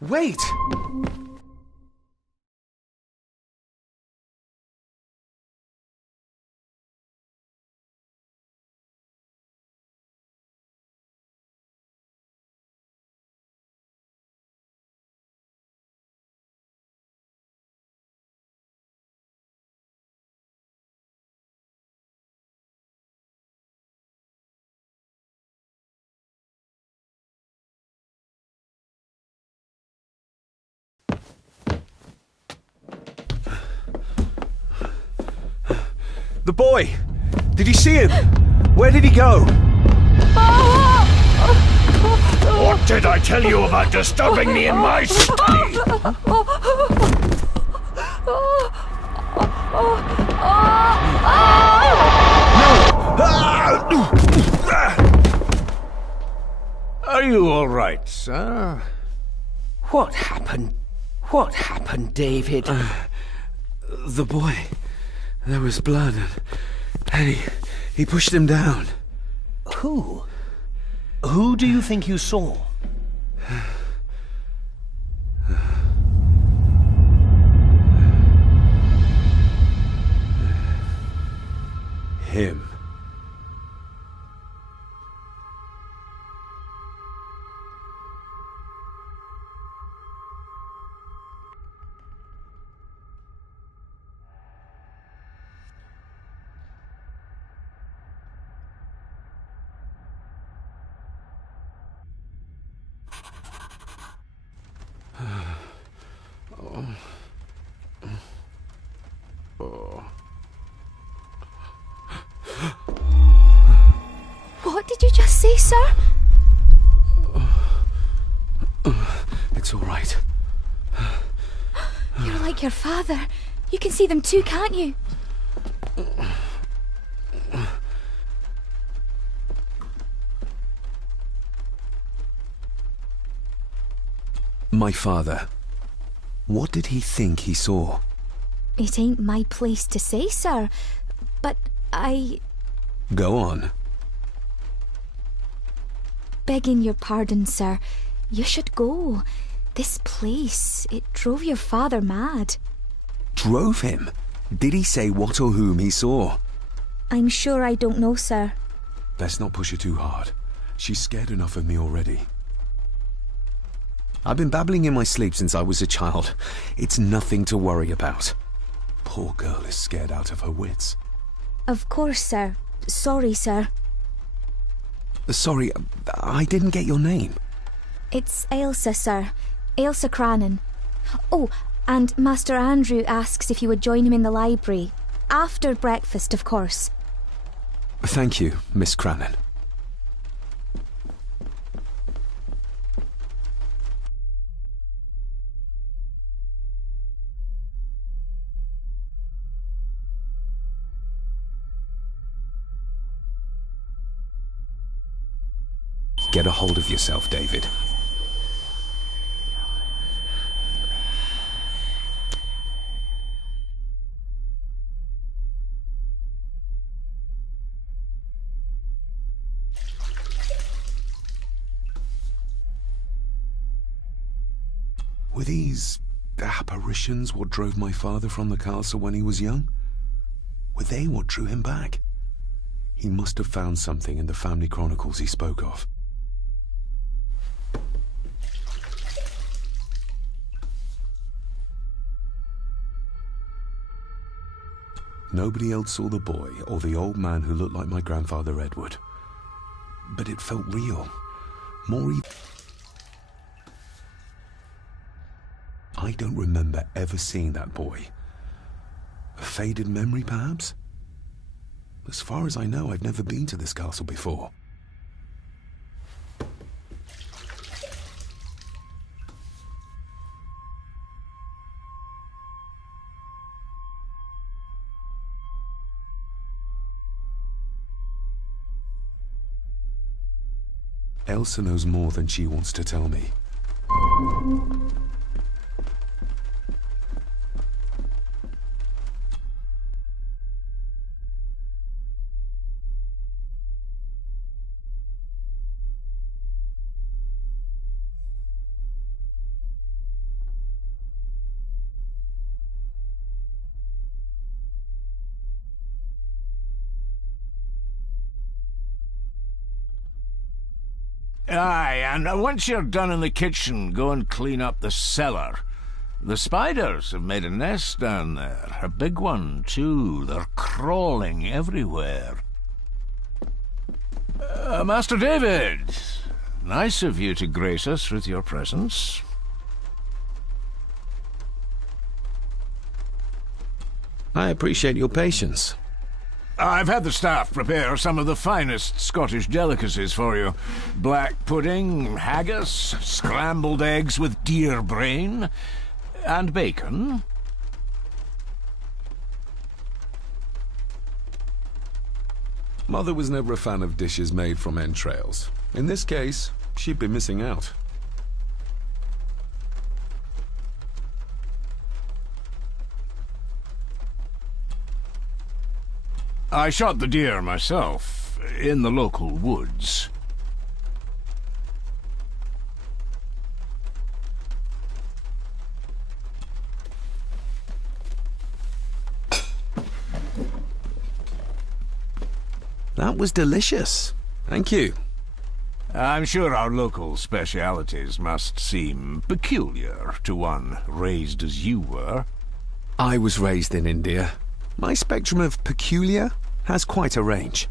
Wait! The boy! Did you see him? Where did he go? What did I tell you about disturbing me in my study? Are you all right, sir? What happened? What happened, David? The boy. There was blood, and he pushed him down. Who? Who do you think you saw? Him. What did you just say, sir? It's all right. You're like your father. You can see them too, can't you? My father. What did he think he saw? It ain't my place to say, sir. But I... Go on. Begging your pardon, sir. You should go. This place, it drove your father mad. Drove him? Did he say what or whom he saw? I'm sure I don't know, sir. Let's not push her too hard. She's scared enough of me already. I've been babbling in my sleep since I was a child. It's nothing to worry about. Poor girl is scared out of her wits. Of course, sir. Sorry, sir. Sorry, I didn't get your name. It's Ailsa, sir. Ailsa Crannan. Oh, and Master Andrew asks if you would join him in the library. After breakfast, of course. Thank you, Miss Crannan. Get a hold of yourself, David. Were these apparitions what drove my father from the castle when he was young? Were they what drew him back? He must have found something in the family chronicles he spoke of. Nobody else saw the boy or the old man who looked like my grandfather Edward. But it felt real. I don't remember ever seeing that boy. A faded memory, perhaps? As far as I know, I've never been to this castle before. Elsa knows more than she wants to tell me. Aye, and once you're done in the kitchen, go and clean up the cellar. The spiders have made a nest down there. A big one, too. They're crawling everywhere. Master David, nice of you to grace us with your presence. I appreciate your patience. I've had the staff prepare some of the finest Scottish delicacies for you. Black pudding, haggis, scrambled eggs with deer brain, and bacon. Mother was never a fan of dishes made from entrails. In this case, she'd be missing out. I shot the deer myself, in the local woods. That was delicious. Thank you. I'm sure our local specialities must seem peculiar to one raised as you were. I was raised in India. My spectrum of peculiar has quite a range.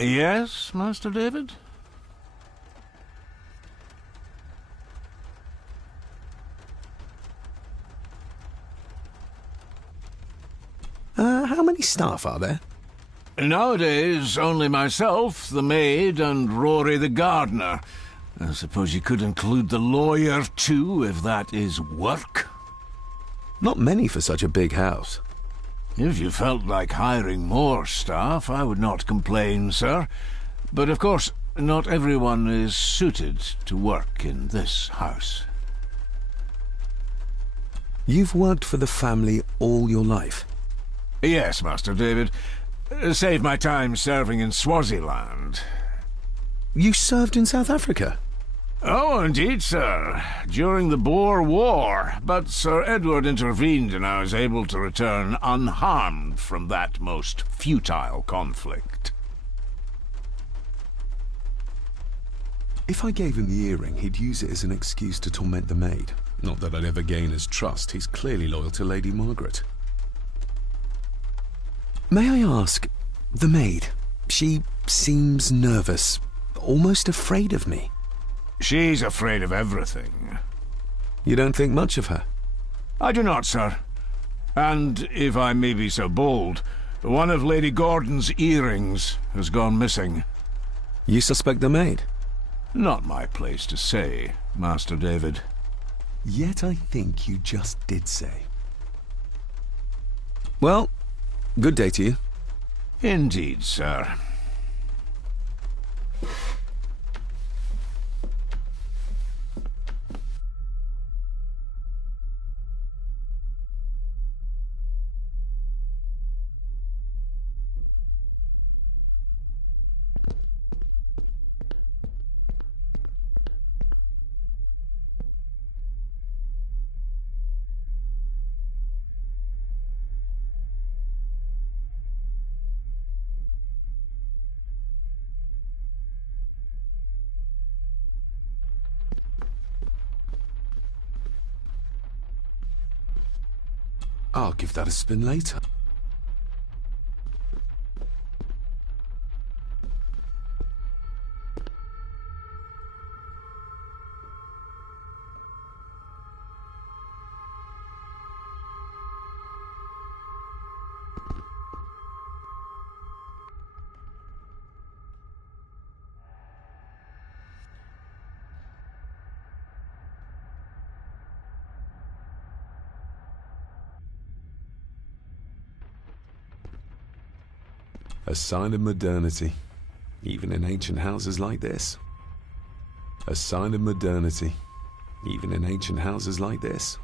Yes, Master David? How many staff are there? Nowadays, only myself, the maid, and Rory the gardener. I suppose you could include the lawyer, too, if that is work. Not many for such a big house. If you felt like hiring more staff, I would not complain, sir. But of course, not everyone is suited to work in this house. You've worked for the family all your life? Yes, Master David. Saved my time serving in Swaziland. You served in South Africa? Oh, indeed, sir. During the Boer War. But Sir Edward intervened and I was able to return unharmed from that most futile conflict. If I gave him the earring, he'd use it as an excuse to torment the maid. Not that I'd ever gain his trust. He's clearly loyal to Lady Margaret. May I ask, the maid, she seems nervous, almost afraid of me. She's afraid of everything. You don't think much of her? I do not, sir. And, if I may be so bold, one of Lady Gordon's earrings has gone missing. You suspect the maid? Not my place to say, Master David. Yet I think you just did say. Well, good day to you. Indeed, sir. I'll give that a spin later. A sign of modernity, even in ancient houses like this. A sign of modernity, even in ancient houses like this.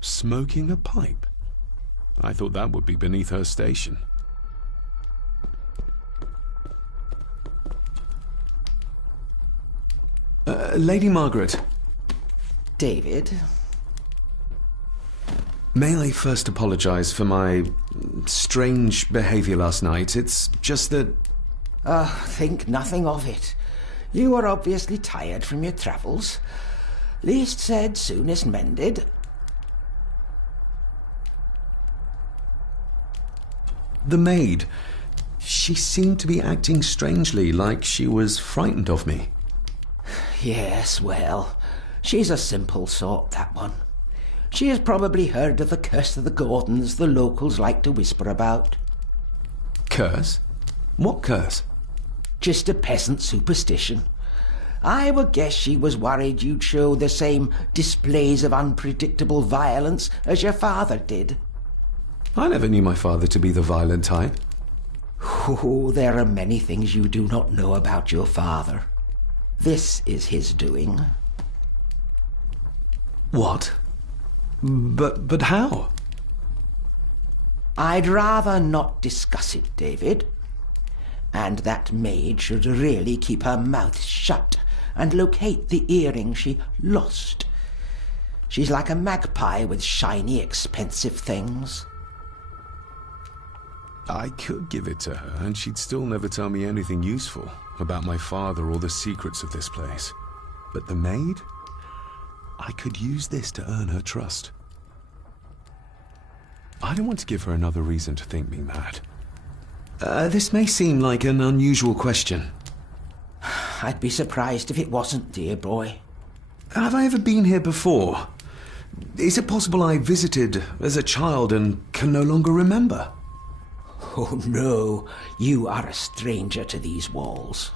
Smoking a pipe? I thought that would be beneath her station. Lady Margaret. David? May I first apologize for my strange behavior last night? It's just that... Think nothing of it. You were obviously tired from your travels. Least said, soonest mended. The maid. She seemed to be acting strangely, like she was frightened of me. Yes, well, she's a simple sort, that one. She has probably heard of the curse of the Gordons the locals like to whisper about. Curse? What curse? Just a peasant superstition. I would guess she was worried you'd show the same displays of unpredictable violence as your father did. I never knew my father to be the violent type. Oh, there are many things you do not know about your father. This is his doing. What? But how? I'd rather not discuss it, David. And that maid should really keep her mouth shut and locate the earring she lost. She's like a magpie with shiny, expensive things. I could give it to her, and she'd still never tell me anything useful about my father or the secrets of this place. But the maid? I could use this to earn her trust. I don't want to give her another reason to think me mad. This may seem like an unusual question. I'd be surprised if it wasn't, dear boy. Have I ever been here before? Is it possible I visited as a child and can no longer remember? Oh, no. You are a stranger to these walls.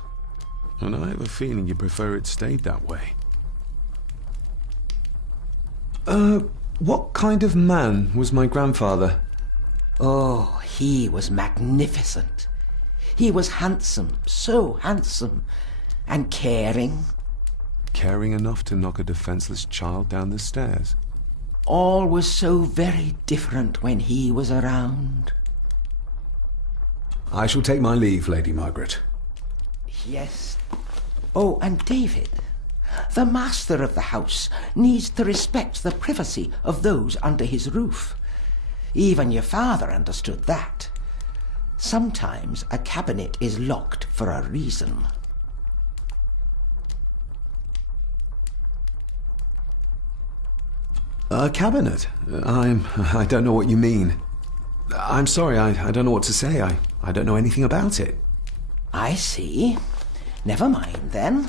And I have a feeling you prefer it stayed that way. What kind of man was my grandfather? Oh, he was magnificent. He was handsome, so handsome, and caring. Caring enough to knock a defenseless child down the stairs. All was so very different when he was around. I shall take my leave, Lady Margaret. Yes. Oh, and David, the master of the house needs to respect the privacy of those under his roof. Even your father understood that. Sometimes a cabinet is locked for a reason. A cabinet? I don't know what you mean. I'm sorry, I don't know what to say. I don't know anything about it. I see. Never mind, then.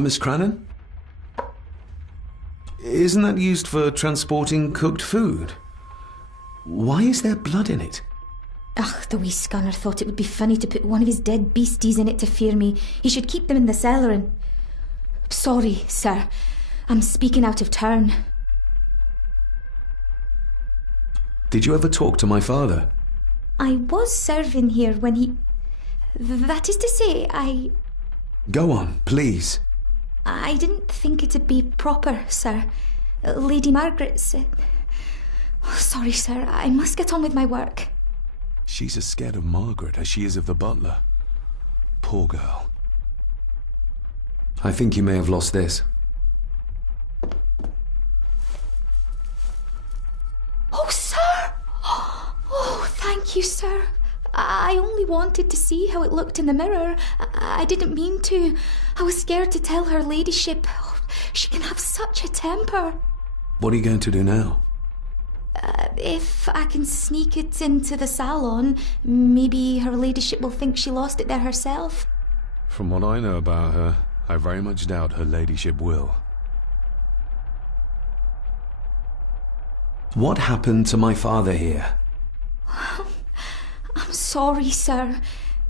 Miss Crannan? Isn't that used for transporting cooked food? Why is there blood in it? Ugh, the wee scunner thought it would be funny to put one of his dead beasties in it to fear me. He should keep them in the cellar and... Sorry, sir. I'm speaking out of turn. Did you ever talk to my father? I was serving here when he... That is to say, Go on, please. I didn't think it'd be proper, sir. Lady Margaret said... Sorry, sir. I must get on with my work. She's as scared of Margaret as she is of the butler. Poor girl. I think you may have lost this. Oh, sir! Oh, thank you, sir. I only wanted to see how it looked in the mirror. I didn't mean to. I was scared to tell her ladyship. Oh, she can have such a temper. What are you going to do now? If I can sneak it into the salon, maybe her ladyship will think she lost it there herself. From what I know about her, I very much doubt her ladyship will. What happened to my father here? I'm sorry, sir.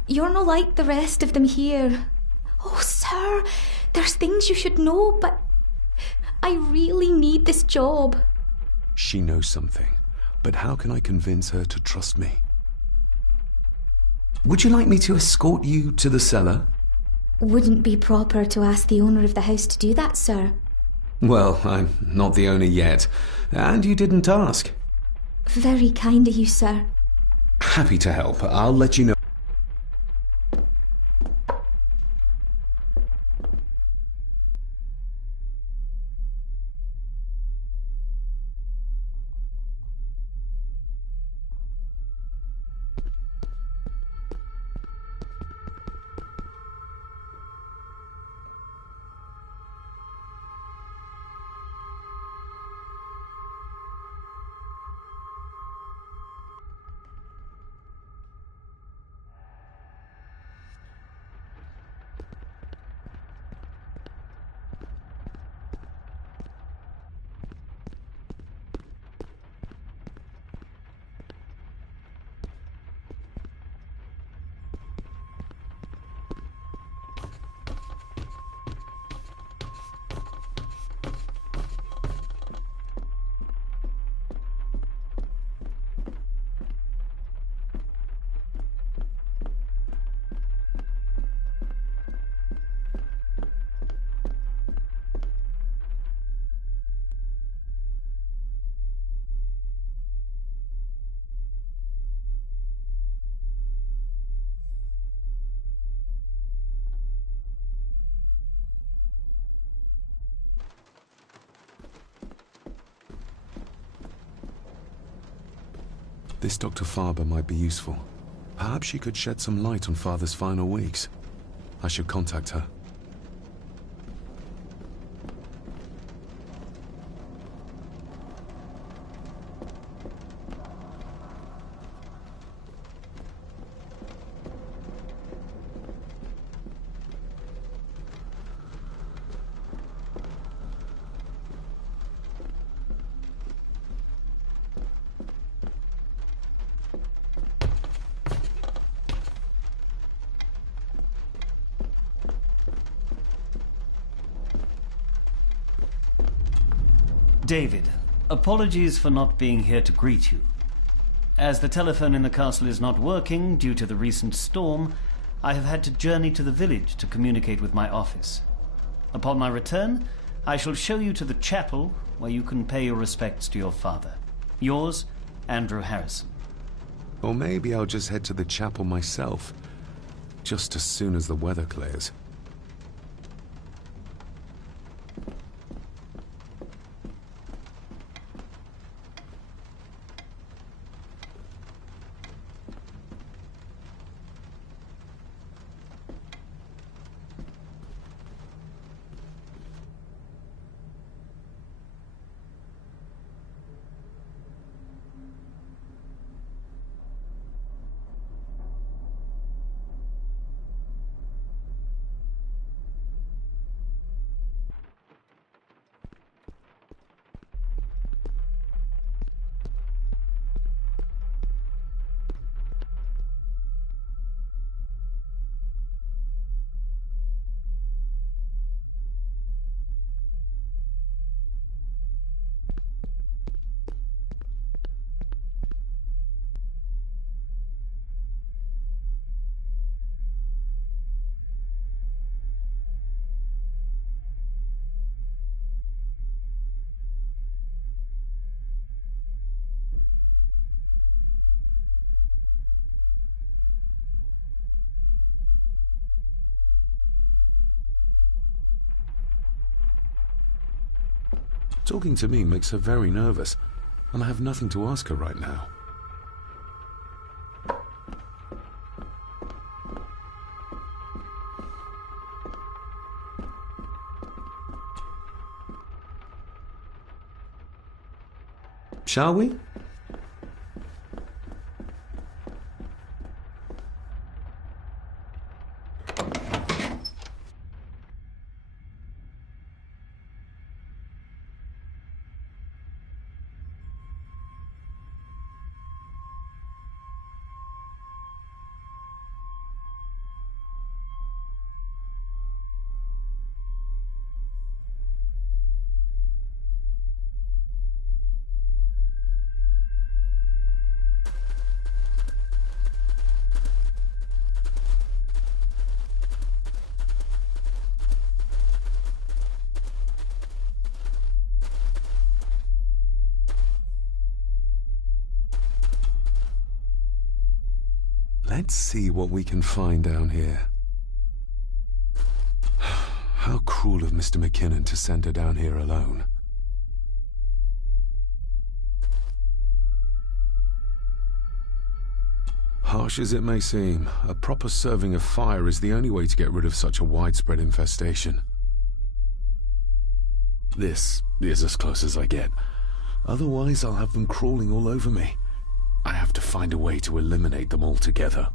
You're not like the rest of them here. Oh, sir, there's things you should know, but I really need this job. She knows something, but how can I convince her to trust me? Would you like me to escort you to the cellar? Wouldn't be proper to ask the owner of the house to do that, sir. Well, I'm not the owner yet, and you didn't ask. Very kind of you, sir. Happy to help. I'll let you know. This Dr. Farber might be useful. Perhaps she could shed some light on Father's final weeks. I should contact her. David, apologies for not being here to greet you. As the telephone in the castle is not working due to the recent storm, I have had to journey to the village to communicate with my office. Upon my return, I shall show you to the chapel where you can pay your respects to your father. Yours, Andrew Harrison. Or maybe I'll just head to the chapel myself, just as soon as the weather clears. Talking to me makes her very nervous, and I have nothing to ask her right now. Shall we? Let's see what we can find down here. How cruel of Mr. McKinnon to send her down here alone. Harsh as it may seem, a proper serving of fire is the only way to get rid of such a widespread infestation. This is as close as I get. Otherwise, I'll have them crawling all over me. I have to find a way to eliminate them altogether.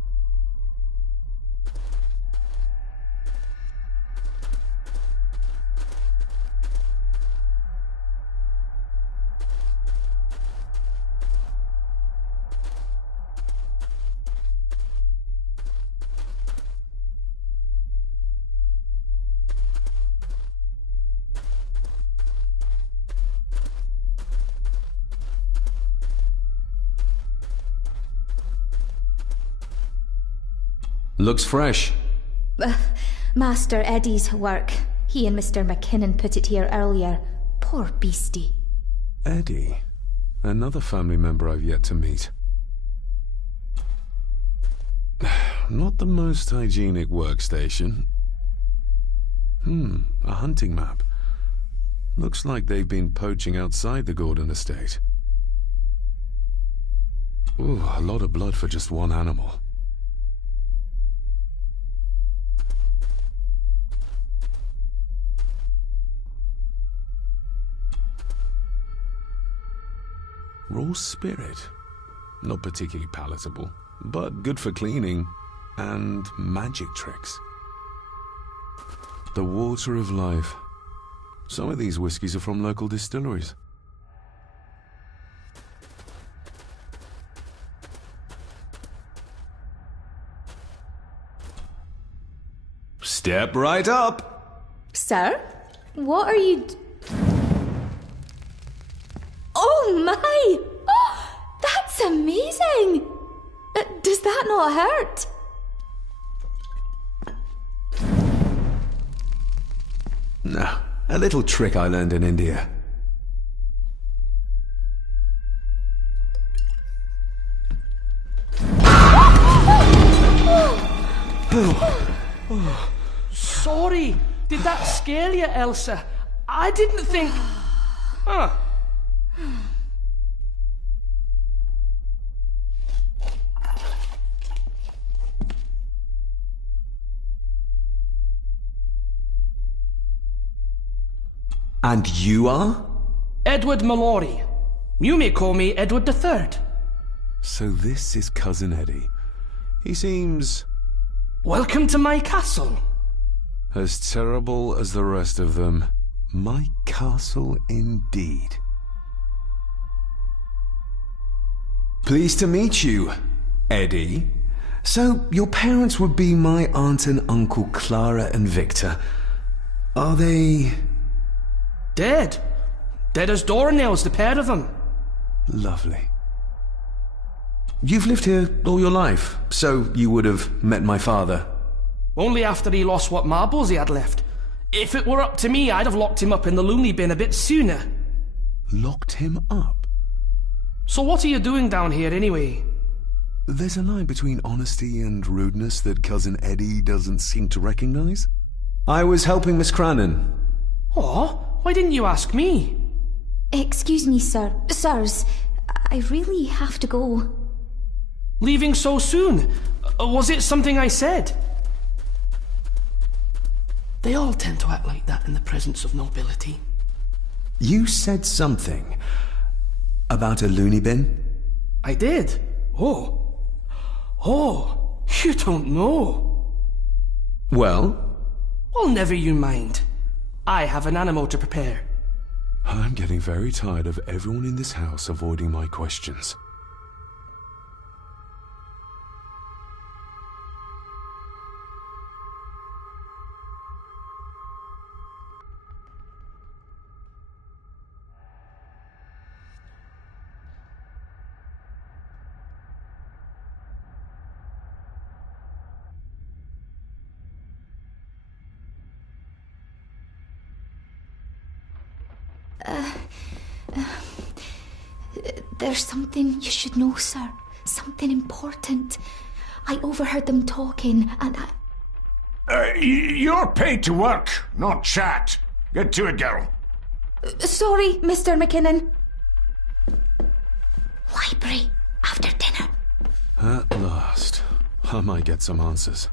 Looks fresh. Master Eddie's work. He and Mr. McKinnon put it here earlier. Poor beastie. Eddie? Another family member I've yet to meet. Not the most hygienic workstation. A hunting map. Looks like they've been poaching outside the Gordon estate. Ooh, a lot of blood for just one animal. Raw spirit. Not particularly palatable, but good for cleaning and magic tricks. The water of life. Some of these whiskies are from local distilleries. Step right up! Sir? What are you... Oh my! Oh, that's amazing! Does that not hurt? No, a little trick I learned in India. Sorry, did that scare you, Elsa? I didn't think... Huh. And you are? Edward Mallory. You may call me Edward III. So this is Cousin Eddie. He seems... Welcome to my castle. As terrible as the rest of them. My castle indeed. Pleased to meet you, Eddie. So, your parents would be my aunt and uncle Clara and Victor. Are they... Dead. Dead as doornails, the pair of them. Lovely. You've lived here all your life, so you would have met my father. Only after he lost what marbles he had left. If it were up to me, I'd have locked him up in the loony bin a bit sooner. Locked him up? So what are you doing down here anyway? There's a line between honesty and rudeness that Cousin Eddie doesn't seem to recognize. I was helping Miss Crannan. Oh, why didn't you ask me? Excuse me, sir. Sirs, I really have to go. Leaving so soon? Was it something I said? They all tend to act like that in the presence of nobility. You said something about a loony bin? I did. Oh, you don't know. Well? Well, never you mind. I have an animal to prepare. I'm getting very tired of everyone in this house avoiding my questions. There's something you should know, sir. Something important. I overheard them talking, and You're paid to work, not chat. Get to it, girl. Sorry, Mr. McKinnon. Library, after dinner. At last. I might get some answers.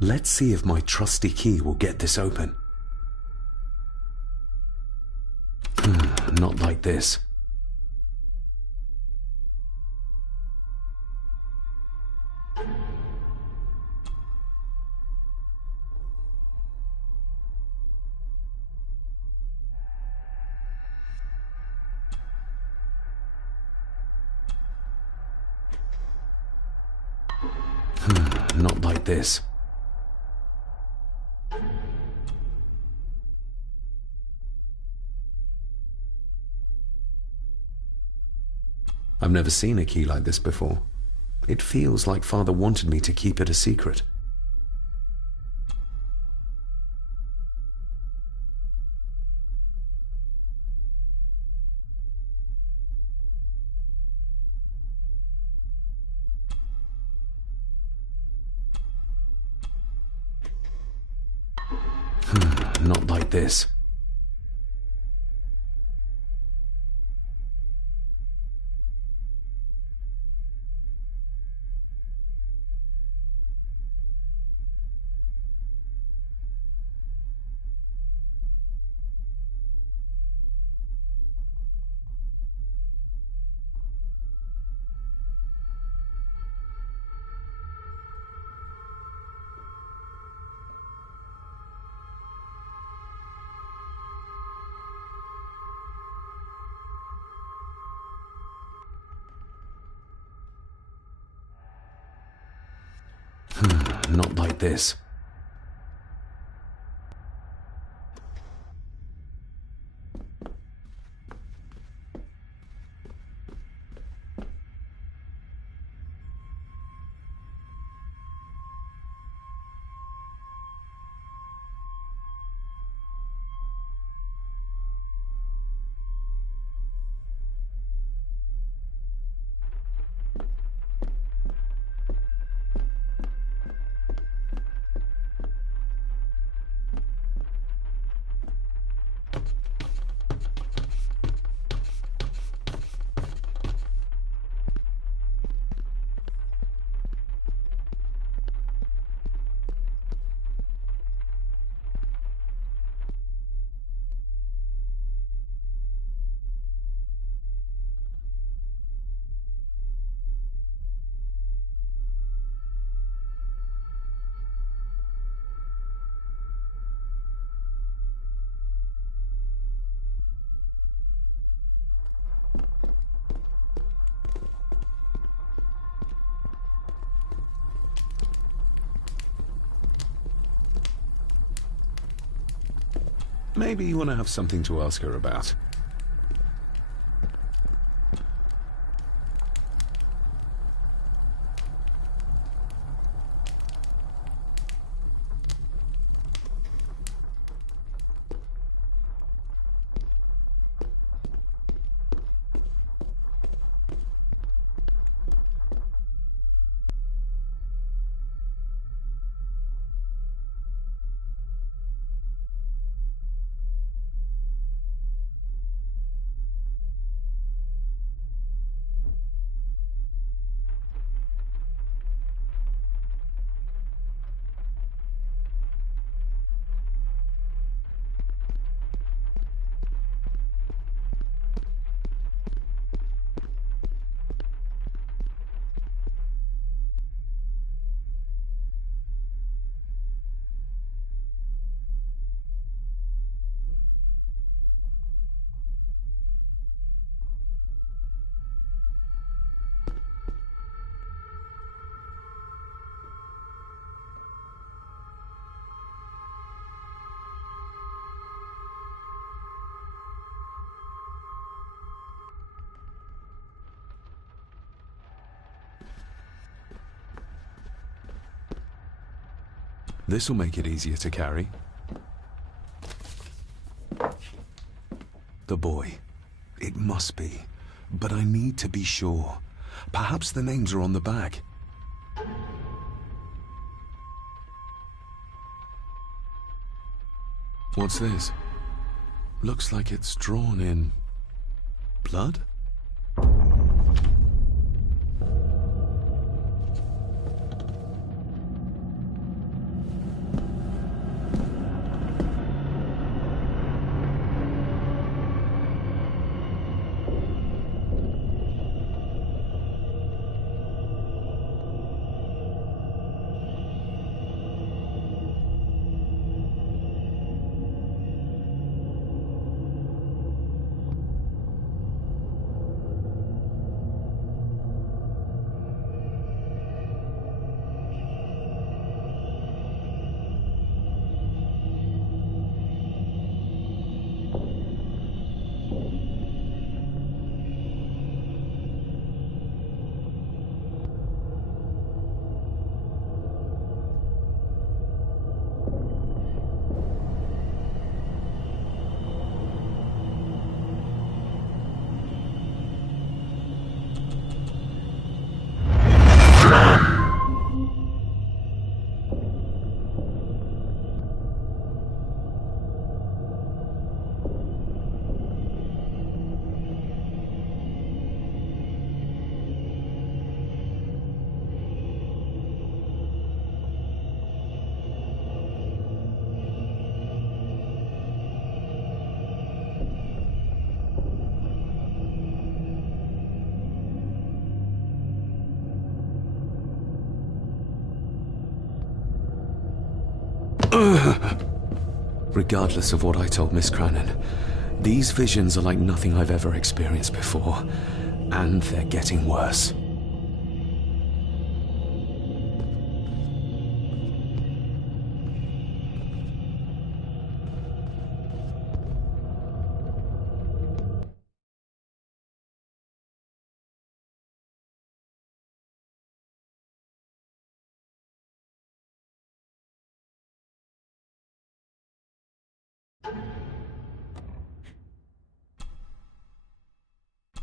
Let's see if my trusty key will get this open. Not like this. Not like this. I've never seen a key like this before. It feels like Father wanted me to keep it a secret. Not like this. Not like this. Maybe you want to have something to ask her about. This'll make it easier to carry. The boy. It must be. But I need to be sure. Perhaps the names are on the back. What's this? Looks like it's drawn in blood? Regardless of what I told Miss Cranon, these visions are like nothing I've ever experienced before, and they're getting worse.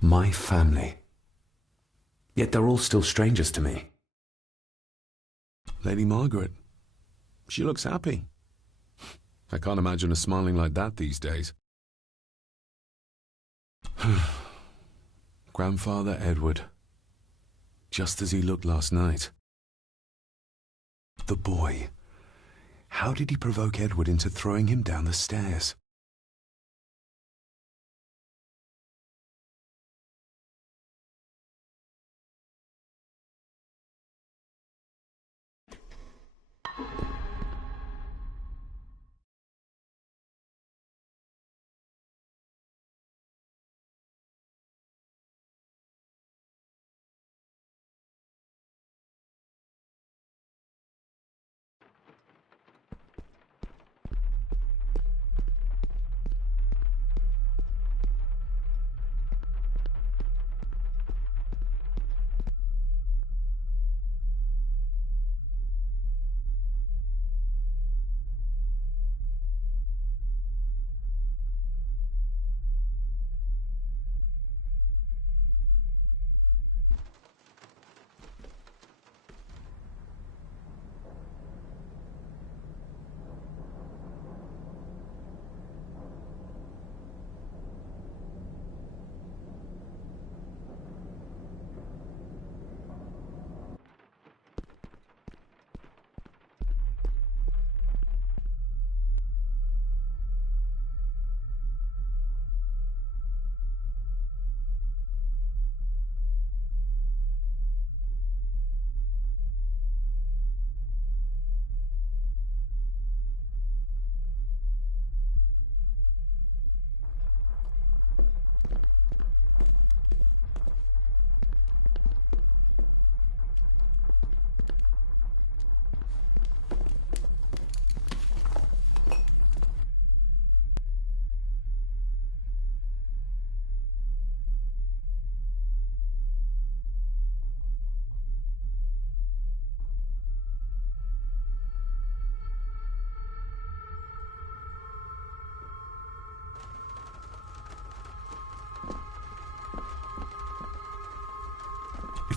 My family. Yet they're all still strangers to me. Lady Margaret. She looks happy. I can't imagine her smiling like that these days. Grandfather Edward. Just as he looked last night. The boy. How did he provoke Edward into throwing him down the stairs?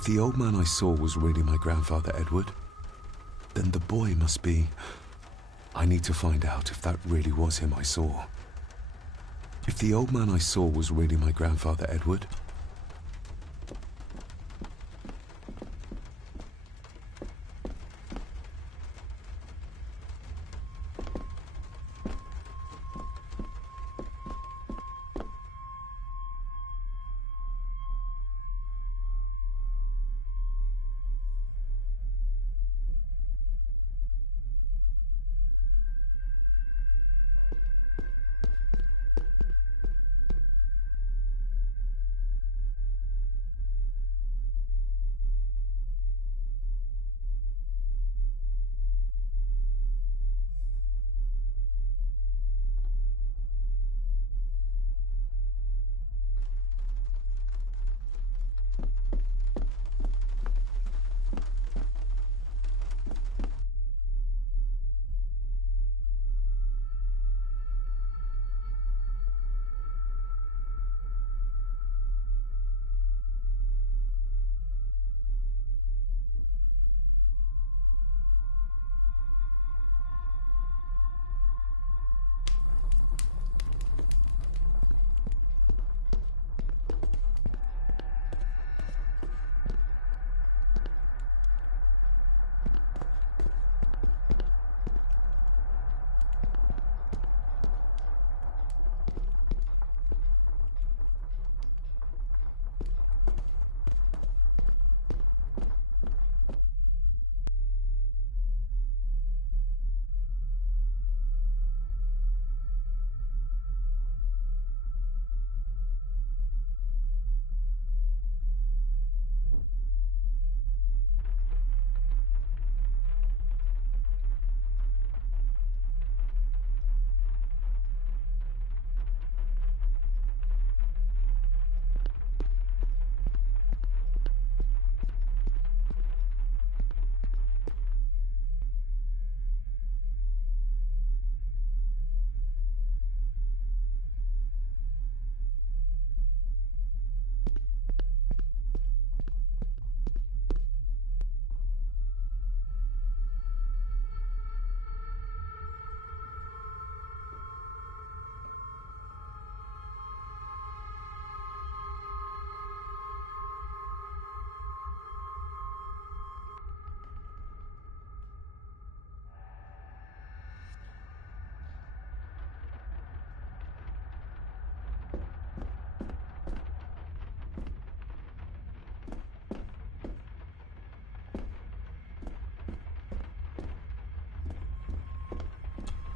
If the old man I saw was really my grandfather Edward, then the boy must be... I need to find out if that really was him I saw. If the old man I saw was really my grandfather Edward...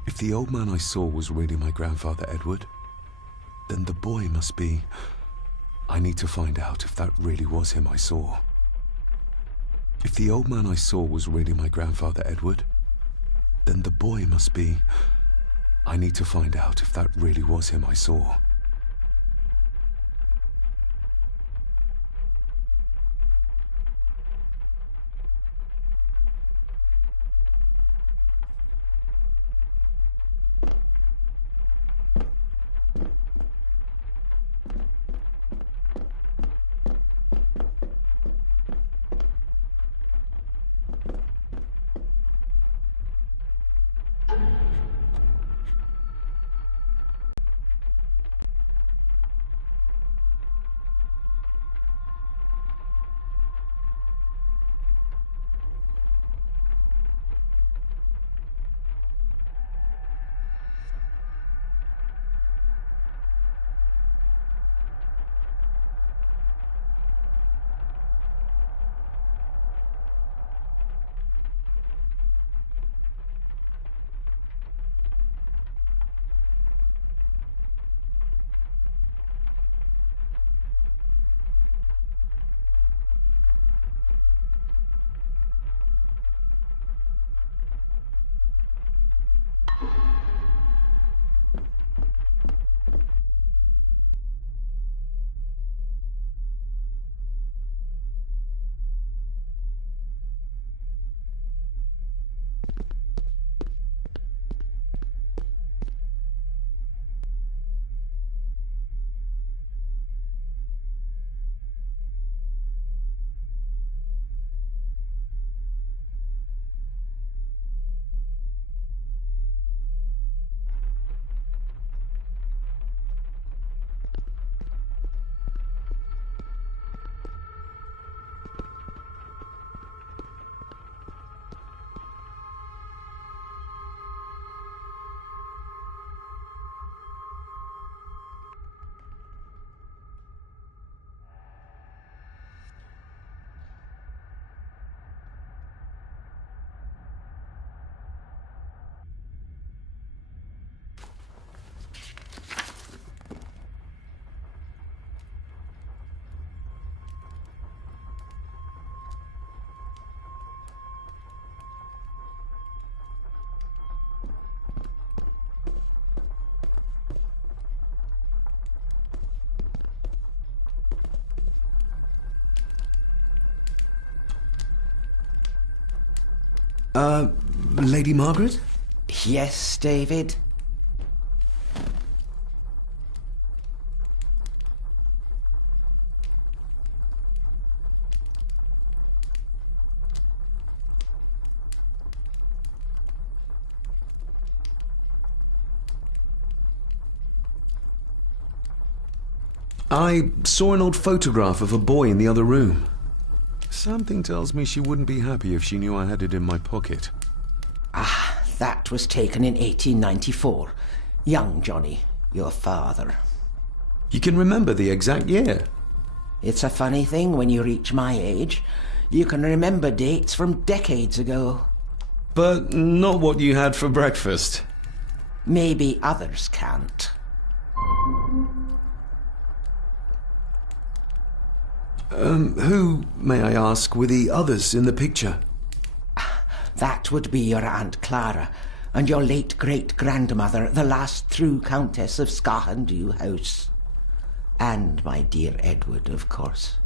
If the old man I saw was really my grandfather Edward, then the boy must be... I need to find out if that really was him I saw. If the old man I saw was really my grandfather Edward, then the boy must be... I need to find out if that really was him I saw. Lady Margaret? Yes, David? I saw an old photograph of a boy in the other room. Something tells me she wouldn't be happy if she knew I had it in my pocket. Ah, that was taken in 1894. Young Johnny, your father. You can remember the exact year? It's a funny thing when you reach my age. You can remember dates from decades ago. But not what you had for breakfast. Maybe others can't. Who, may I ask, were the others in the picture? That would be your Aunt Clara, and your late great-grandmother, the last true Countess of Scahandew House. And my dear Edward, of course.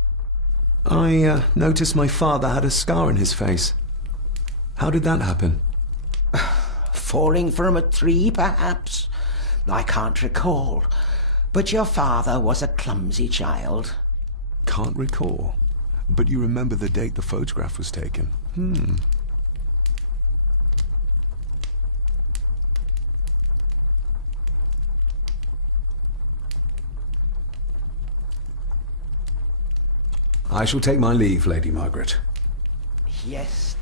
I noticed my father had a scar on his face. How did that happen? Falling from a tree, perhaps? I can't recall. But your father was a clumsy child. Can't recall. But you remember the date the photograph was taken. I shall take my leave, Lady Margaret. Yes.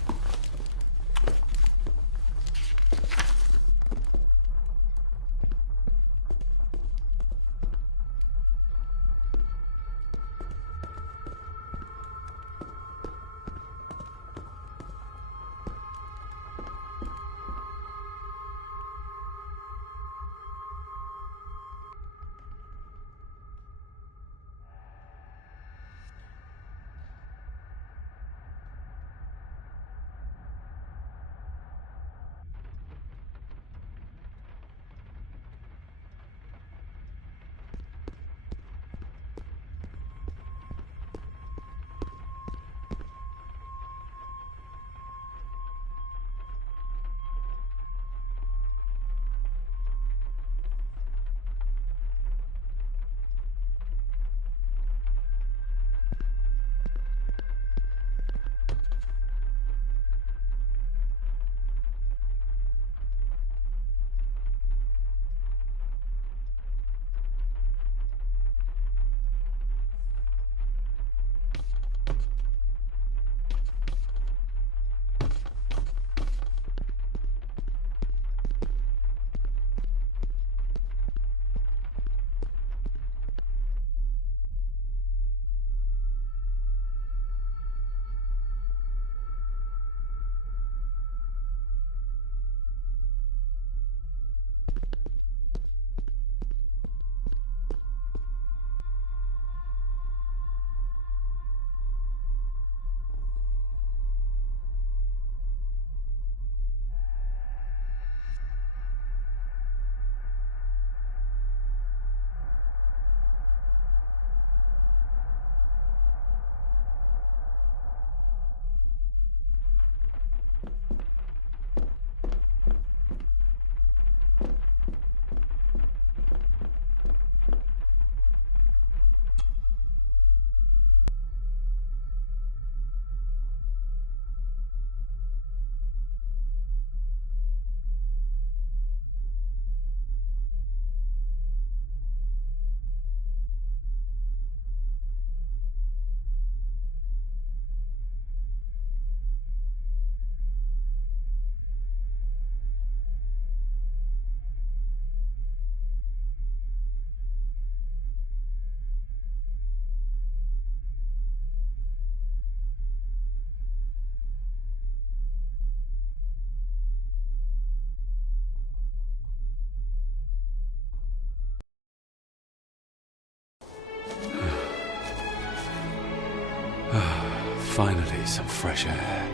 Finally, some fresh air.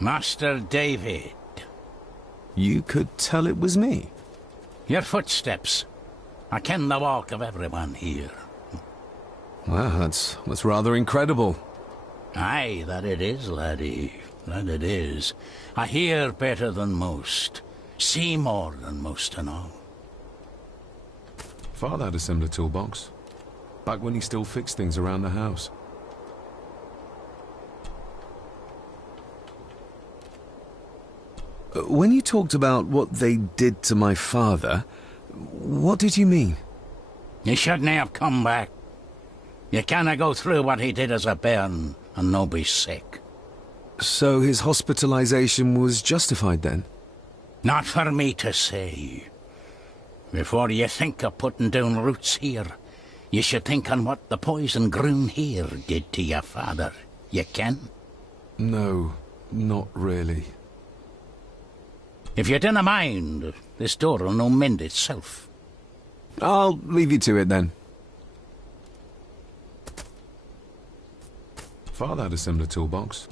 Master David. You could tell it was me. Your footsteps. I ken the walk of everyone here. Well, that's rather incredible. Aye, that it is, laddie. That it is. I hear better than most. See more than most and all. Father had a similar toolbox. Back when he still fixed things around the house. When you talked about what they did to my father, what did you mean? You shouldn't have come back. You canna go through what he did as a bairn and no be sick. So his hospitalization was justified then? Not for me to say. Before you think of putting down roots here, you should think on what the poison grown here did to your father. You can? No, not really. If you dinna mind, this door'll no mend itself. I'll leave you to it then. Father had a similar toolbox.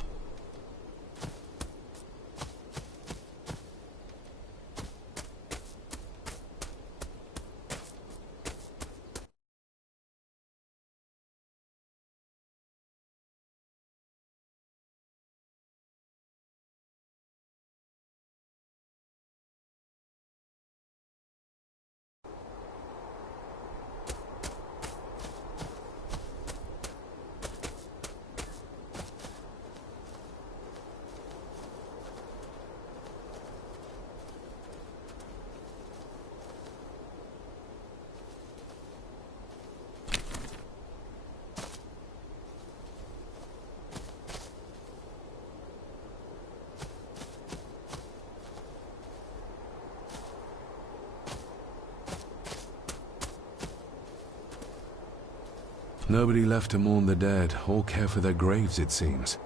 Nobody left to mourn the dead, or care for their graves, it seems.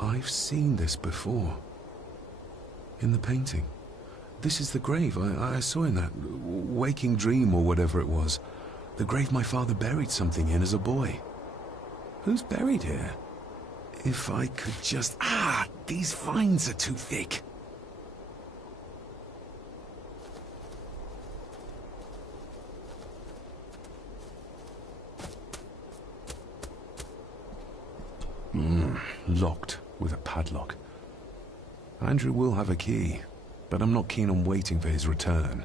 I've seen this before. In the painting. This is the grave I saw in that waking dream or whatever it was. The grave my father buried something in as a boy. Who's buried here? If I could just... Ah! These vines are too thick. Locked with a padlock. Andrew will have a key, but I'm not keen on waiting for his return.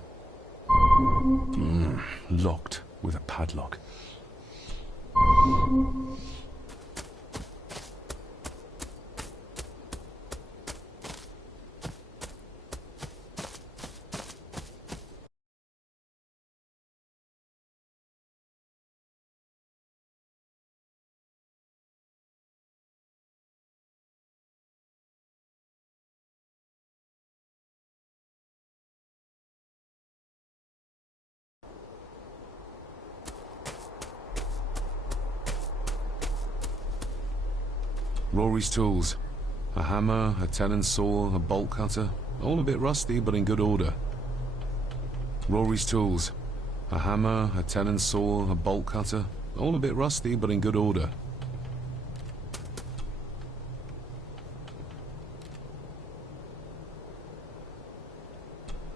Locked with a padlock. Rory's tools. A hammer, a tenon saw, a bolt cutter. All a bit rusty, but in good order. Rory's tools. A hammer, a tenon saw, a bolt cutter. All a bit rusty, but in good order.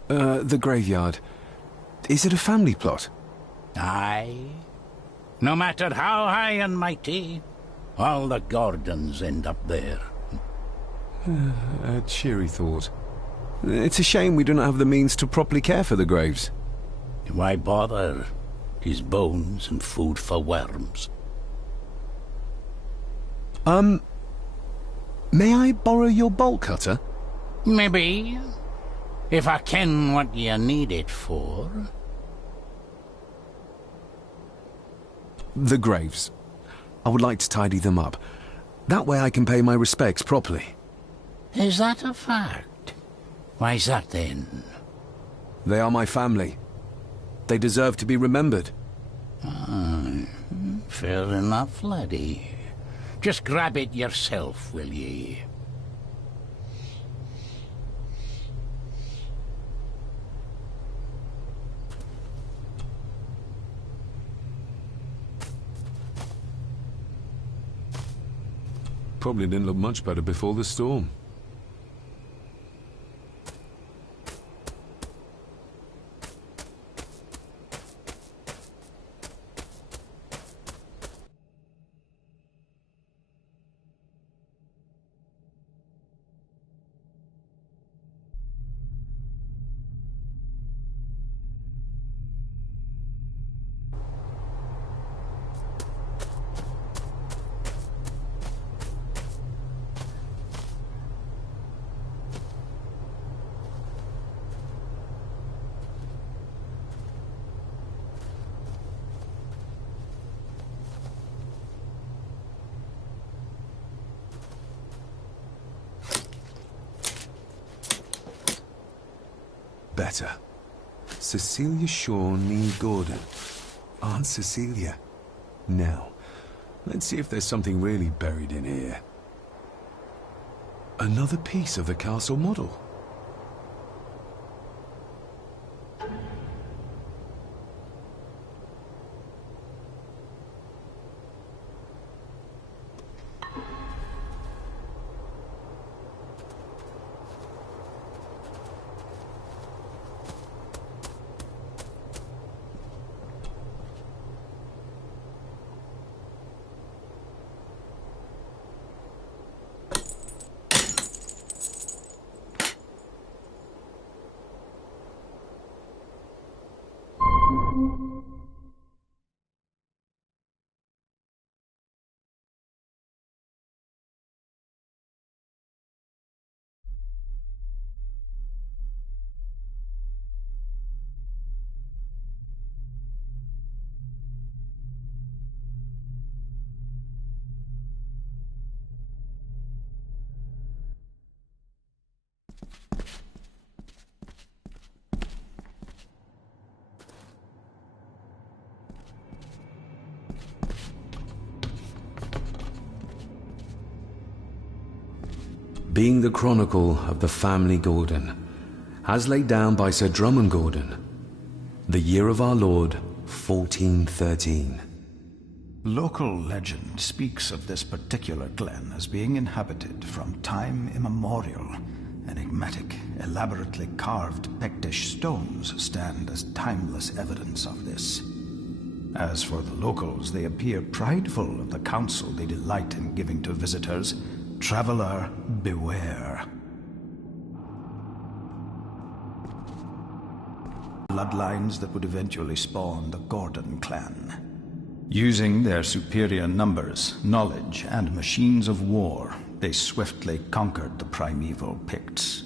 The graveyard. Is it a family plot? Aye. No matter how high and mighty, all the Gordons end up there. A cheery thought. It's a shame we do not have the means to properly care for the graves. Why bother? His bones and food for worms. May I borrow your bolt cutter? Maybe. If I ken what you need it for. The graves. I would like to tidy them up. That way I can pay my respects properly. Is that a fact? Why's that then? They are my family. They deserve to be remembered. Fair enough, laddie. Just grab it yourself, will ye? Probably didn't look much better before the storm. Better. Cecilia Shaw Nee Gordon. Aunt Cecilia. Now, let's see if there's something really buried in here. Another piece of the castle model. Being the chronicle of the family Gordon, as laid down by Sir Drummond Gordon, the year of our Lord, 1413. Local legend speaks of this particular glen as being inhabited from time immemorial. Enigmatic, elaborately carved Pictish stones stand as timeless evidence of this. As for the locals, they appear prideful of the counsel they delight in giving to visitors. Traveler, beware. Bloodlines that would eventually spawn the Gordon clan. Using their superior numbers, knowledge, and machines of war, they swiftly conquered the primeval Picts.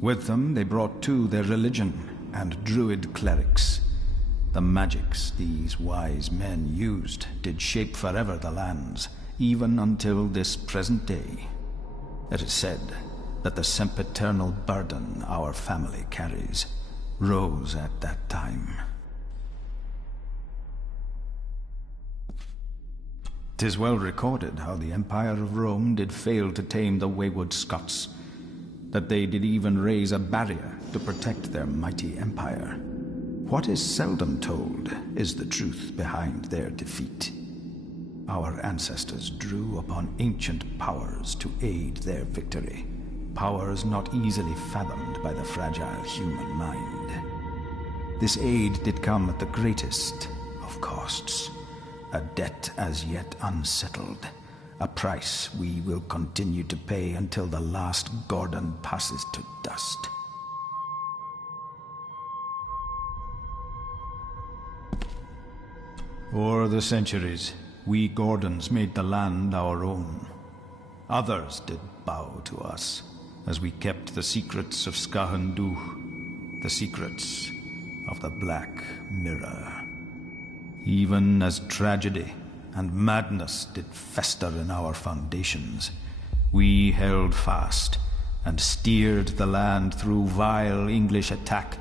With them, they brought too their religion and druid clerics. The magics these wise men used did shape forever the lands, even until this present day. It is said that the sempiternal burden our family carries rose at that time. 'Tis well recorded how the Empire of Rome did fail to tame the wayward Scots, that they did even raise a barrier to protect their mighty empire. What is seldom told is the truth behind their defeat. Our ancestors drew upon ancient powers to aid their victory, powers not easily fathomed by the fragile human mind. This aid did come at the greatest of costs, a debt as yet unsettled, a price we will continue to pay until the last Gordon passes to dust. O'er the centuries, we Gordons made the land our own. Others did bow to us, as we kept the secrets of Scahan Dubh, the secrets of the Black Mirror. Even as tragedy and madness did fester in our foundations, we held fast, and steered the land through vile English attack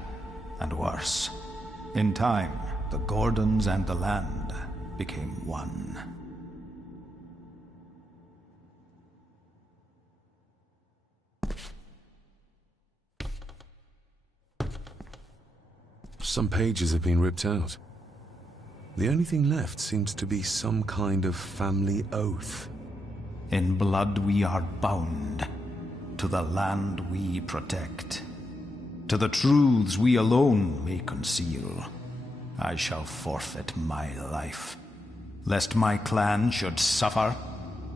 and worse. In time, the Gordons and the land became one. Some pages have been ripped out. The only thing left seems to be some kind of family oath. In blood we are bound, to the land we protect. To the truths we alone may conceal. I shall forfeit my life. Lest my clan should suffer,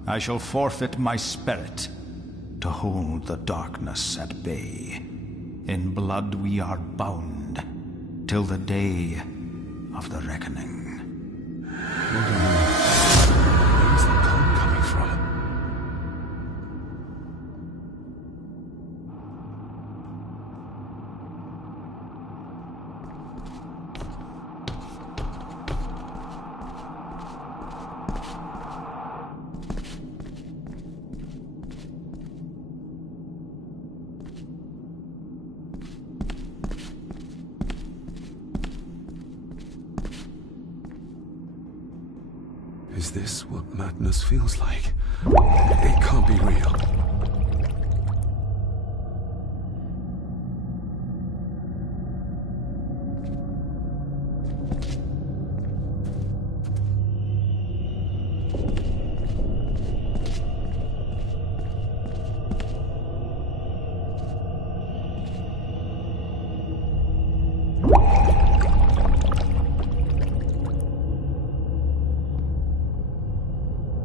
I shall forfeit my spirit to hold the darkness at bay. In blood we are bound, till the day of the reckoning. Where is the calm coming from? Is this what madness feels like? It can't be real.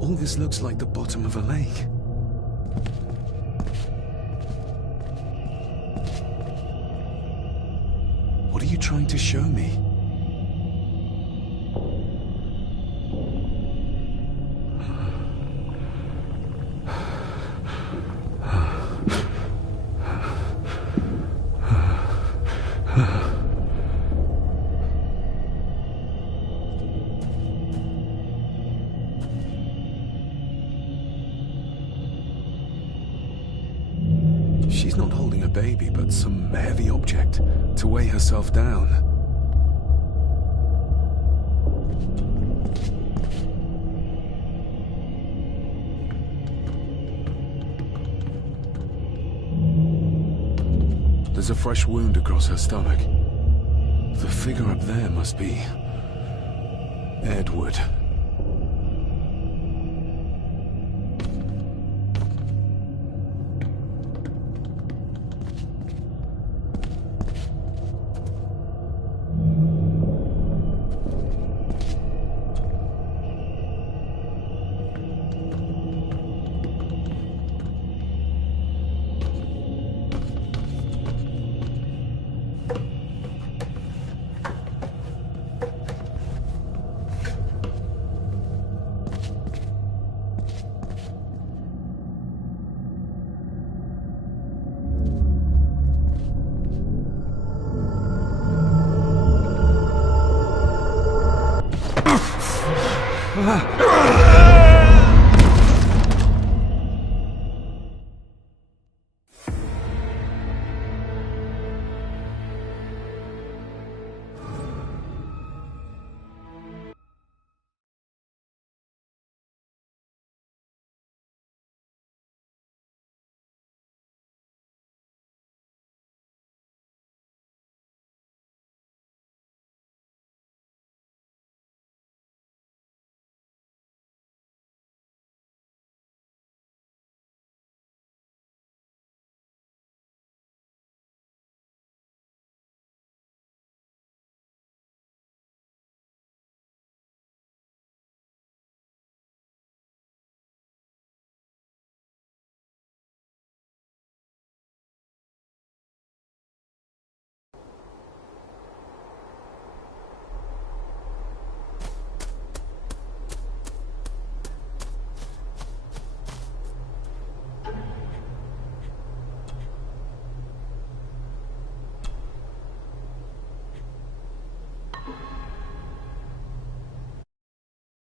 All this looks like the bottom of a lake. What are you trying to show me? She's not holding a baby, but some heavy object to weigh herself down. There's a fresh wound across her stomach. The figure up there must be Edward.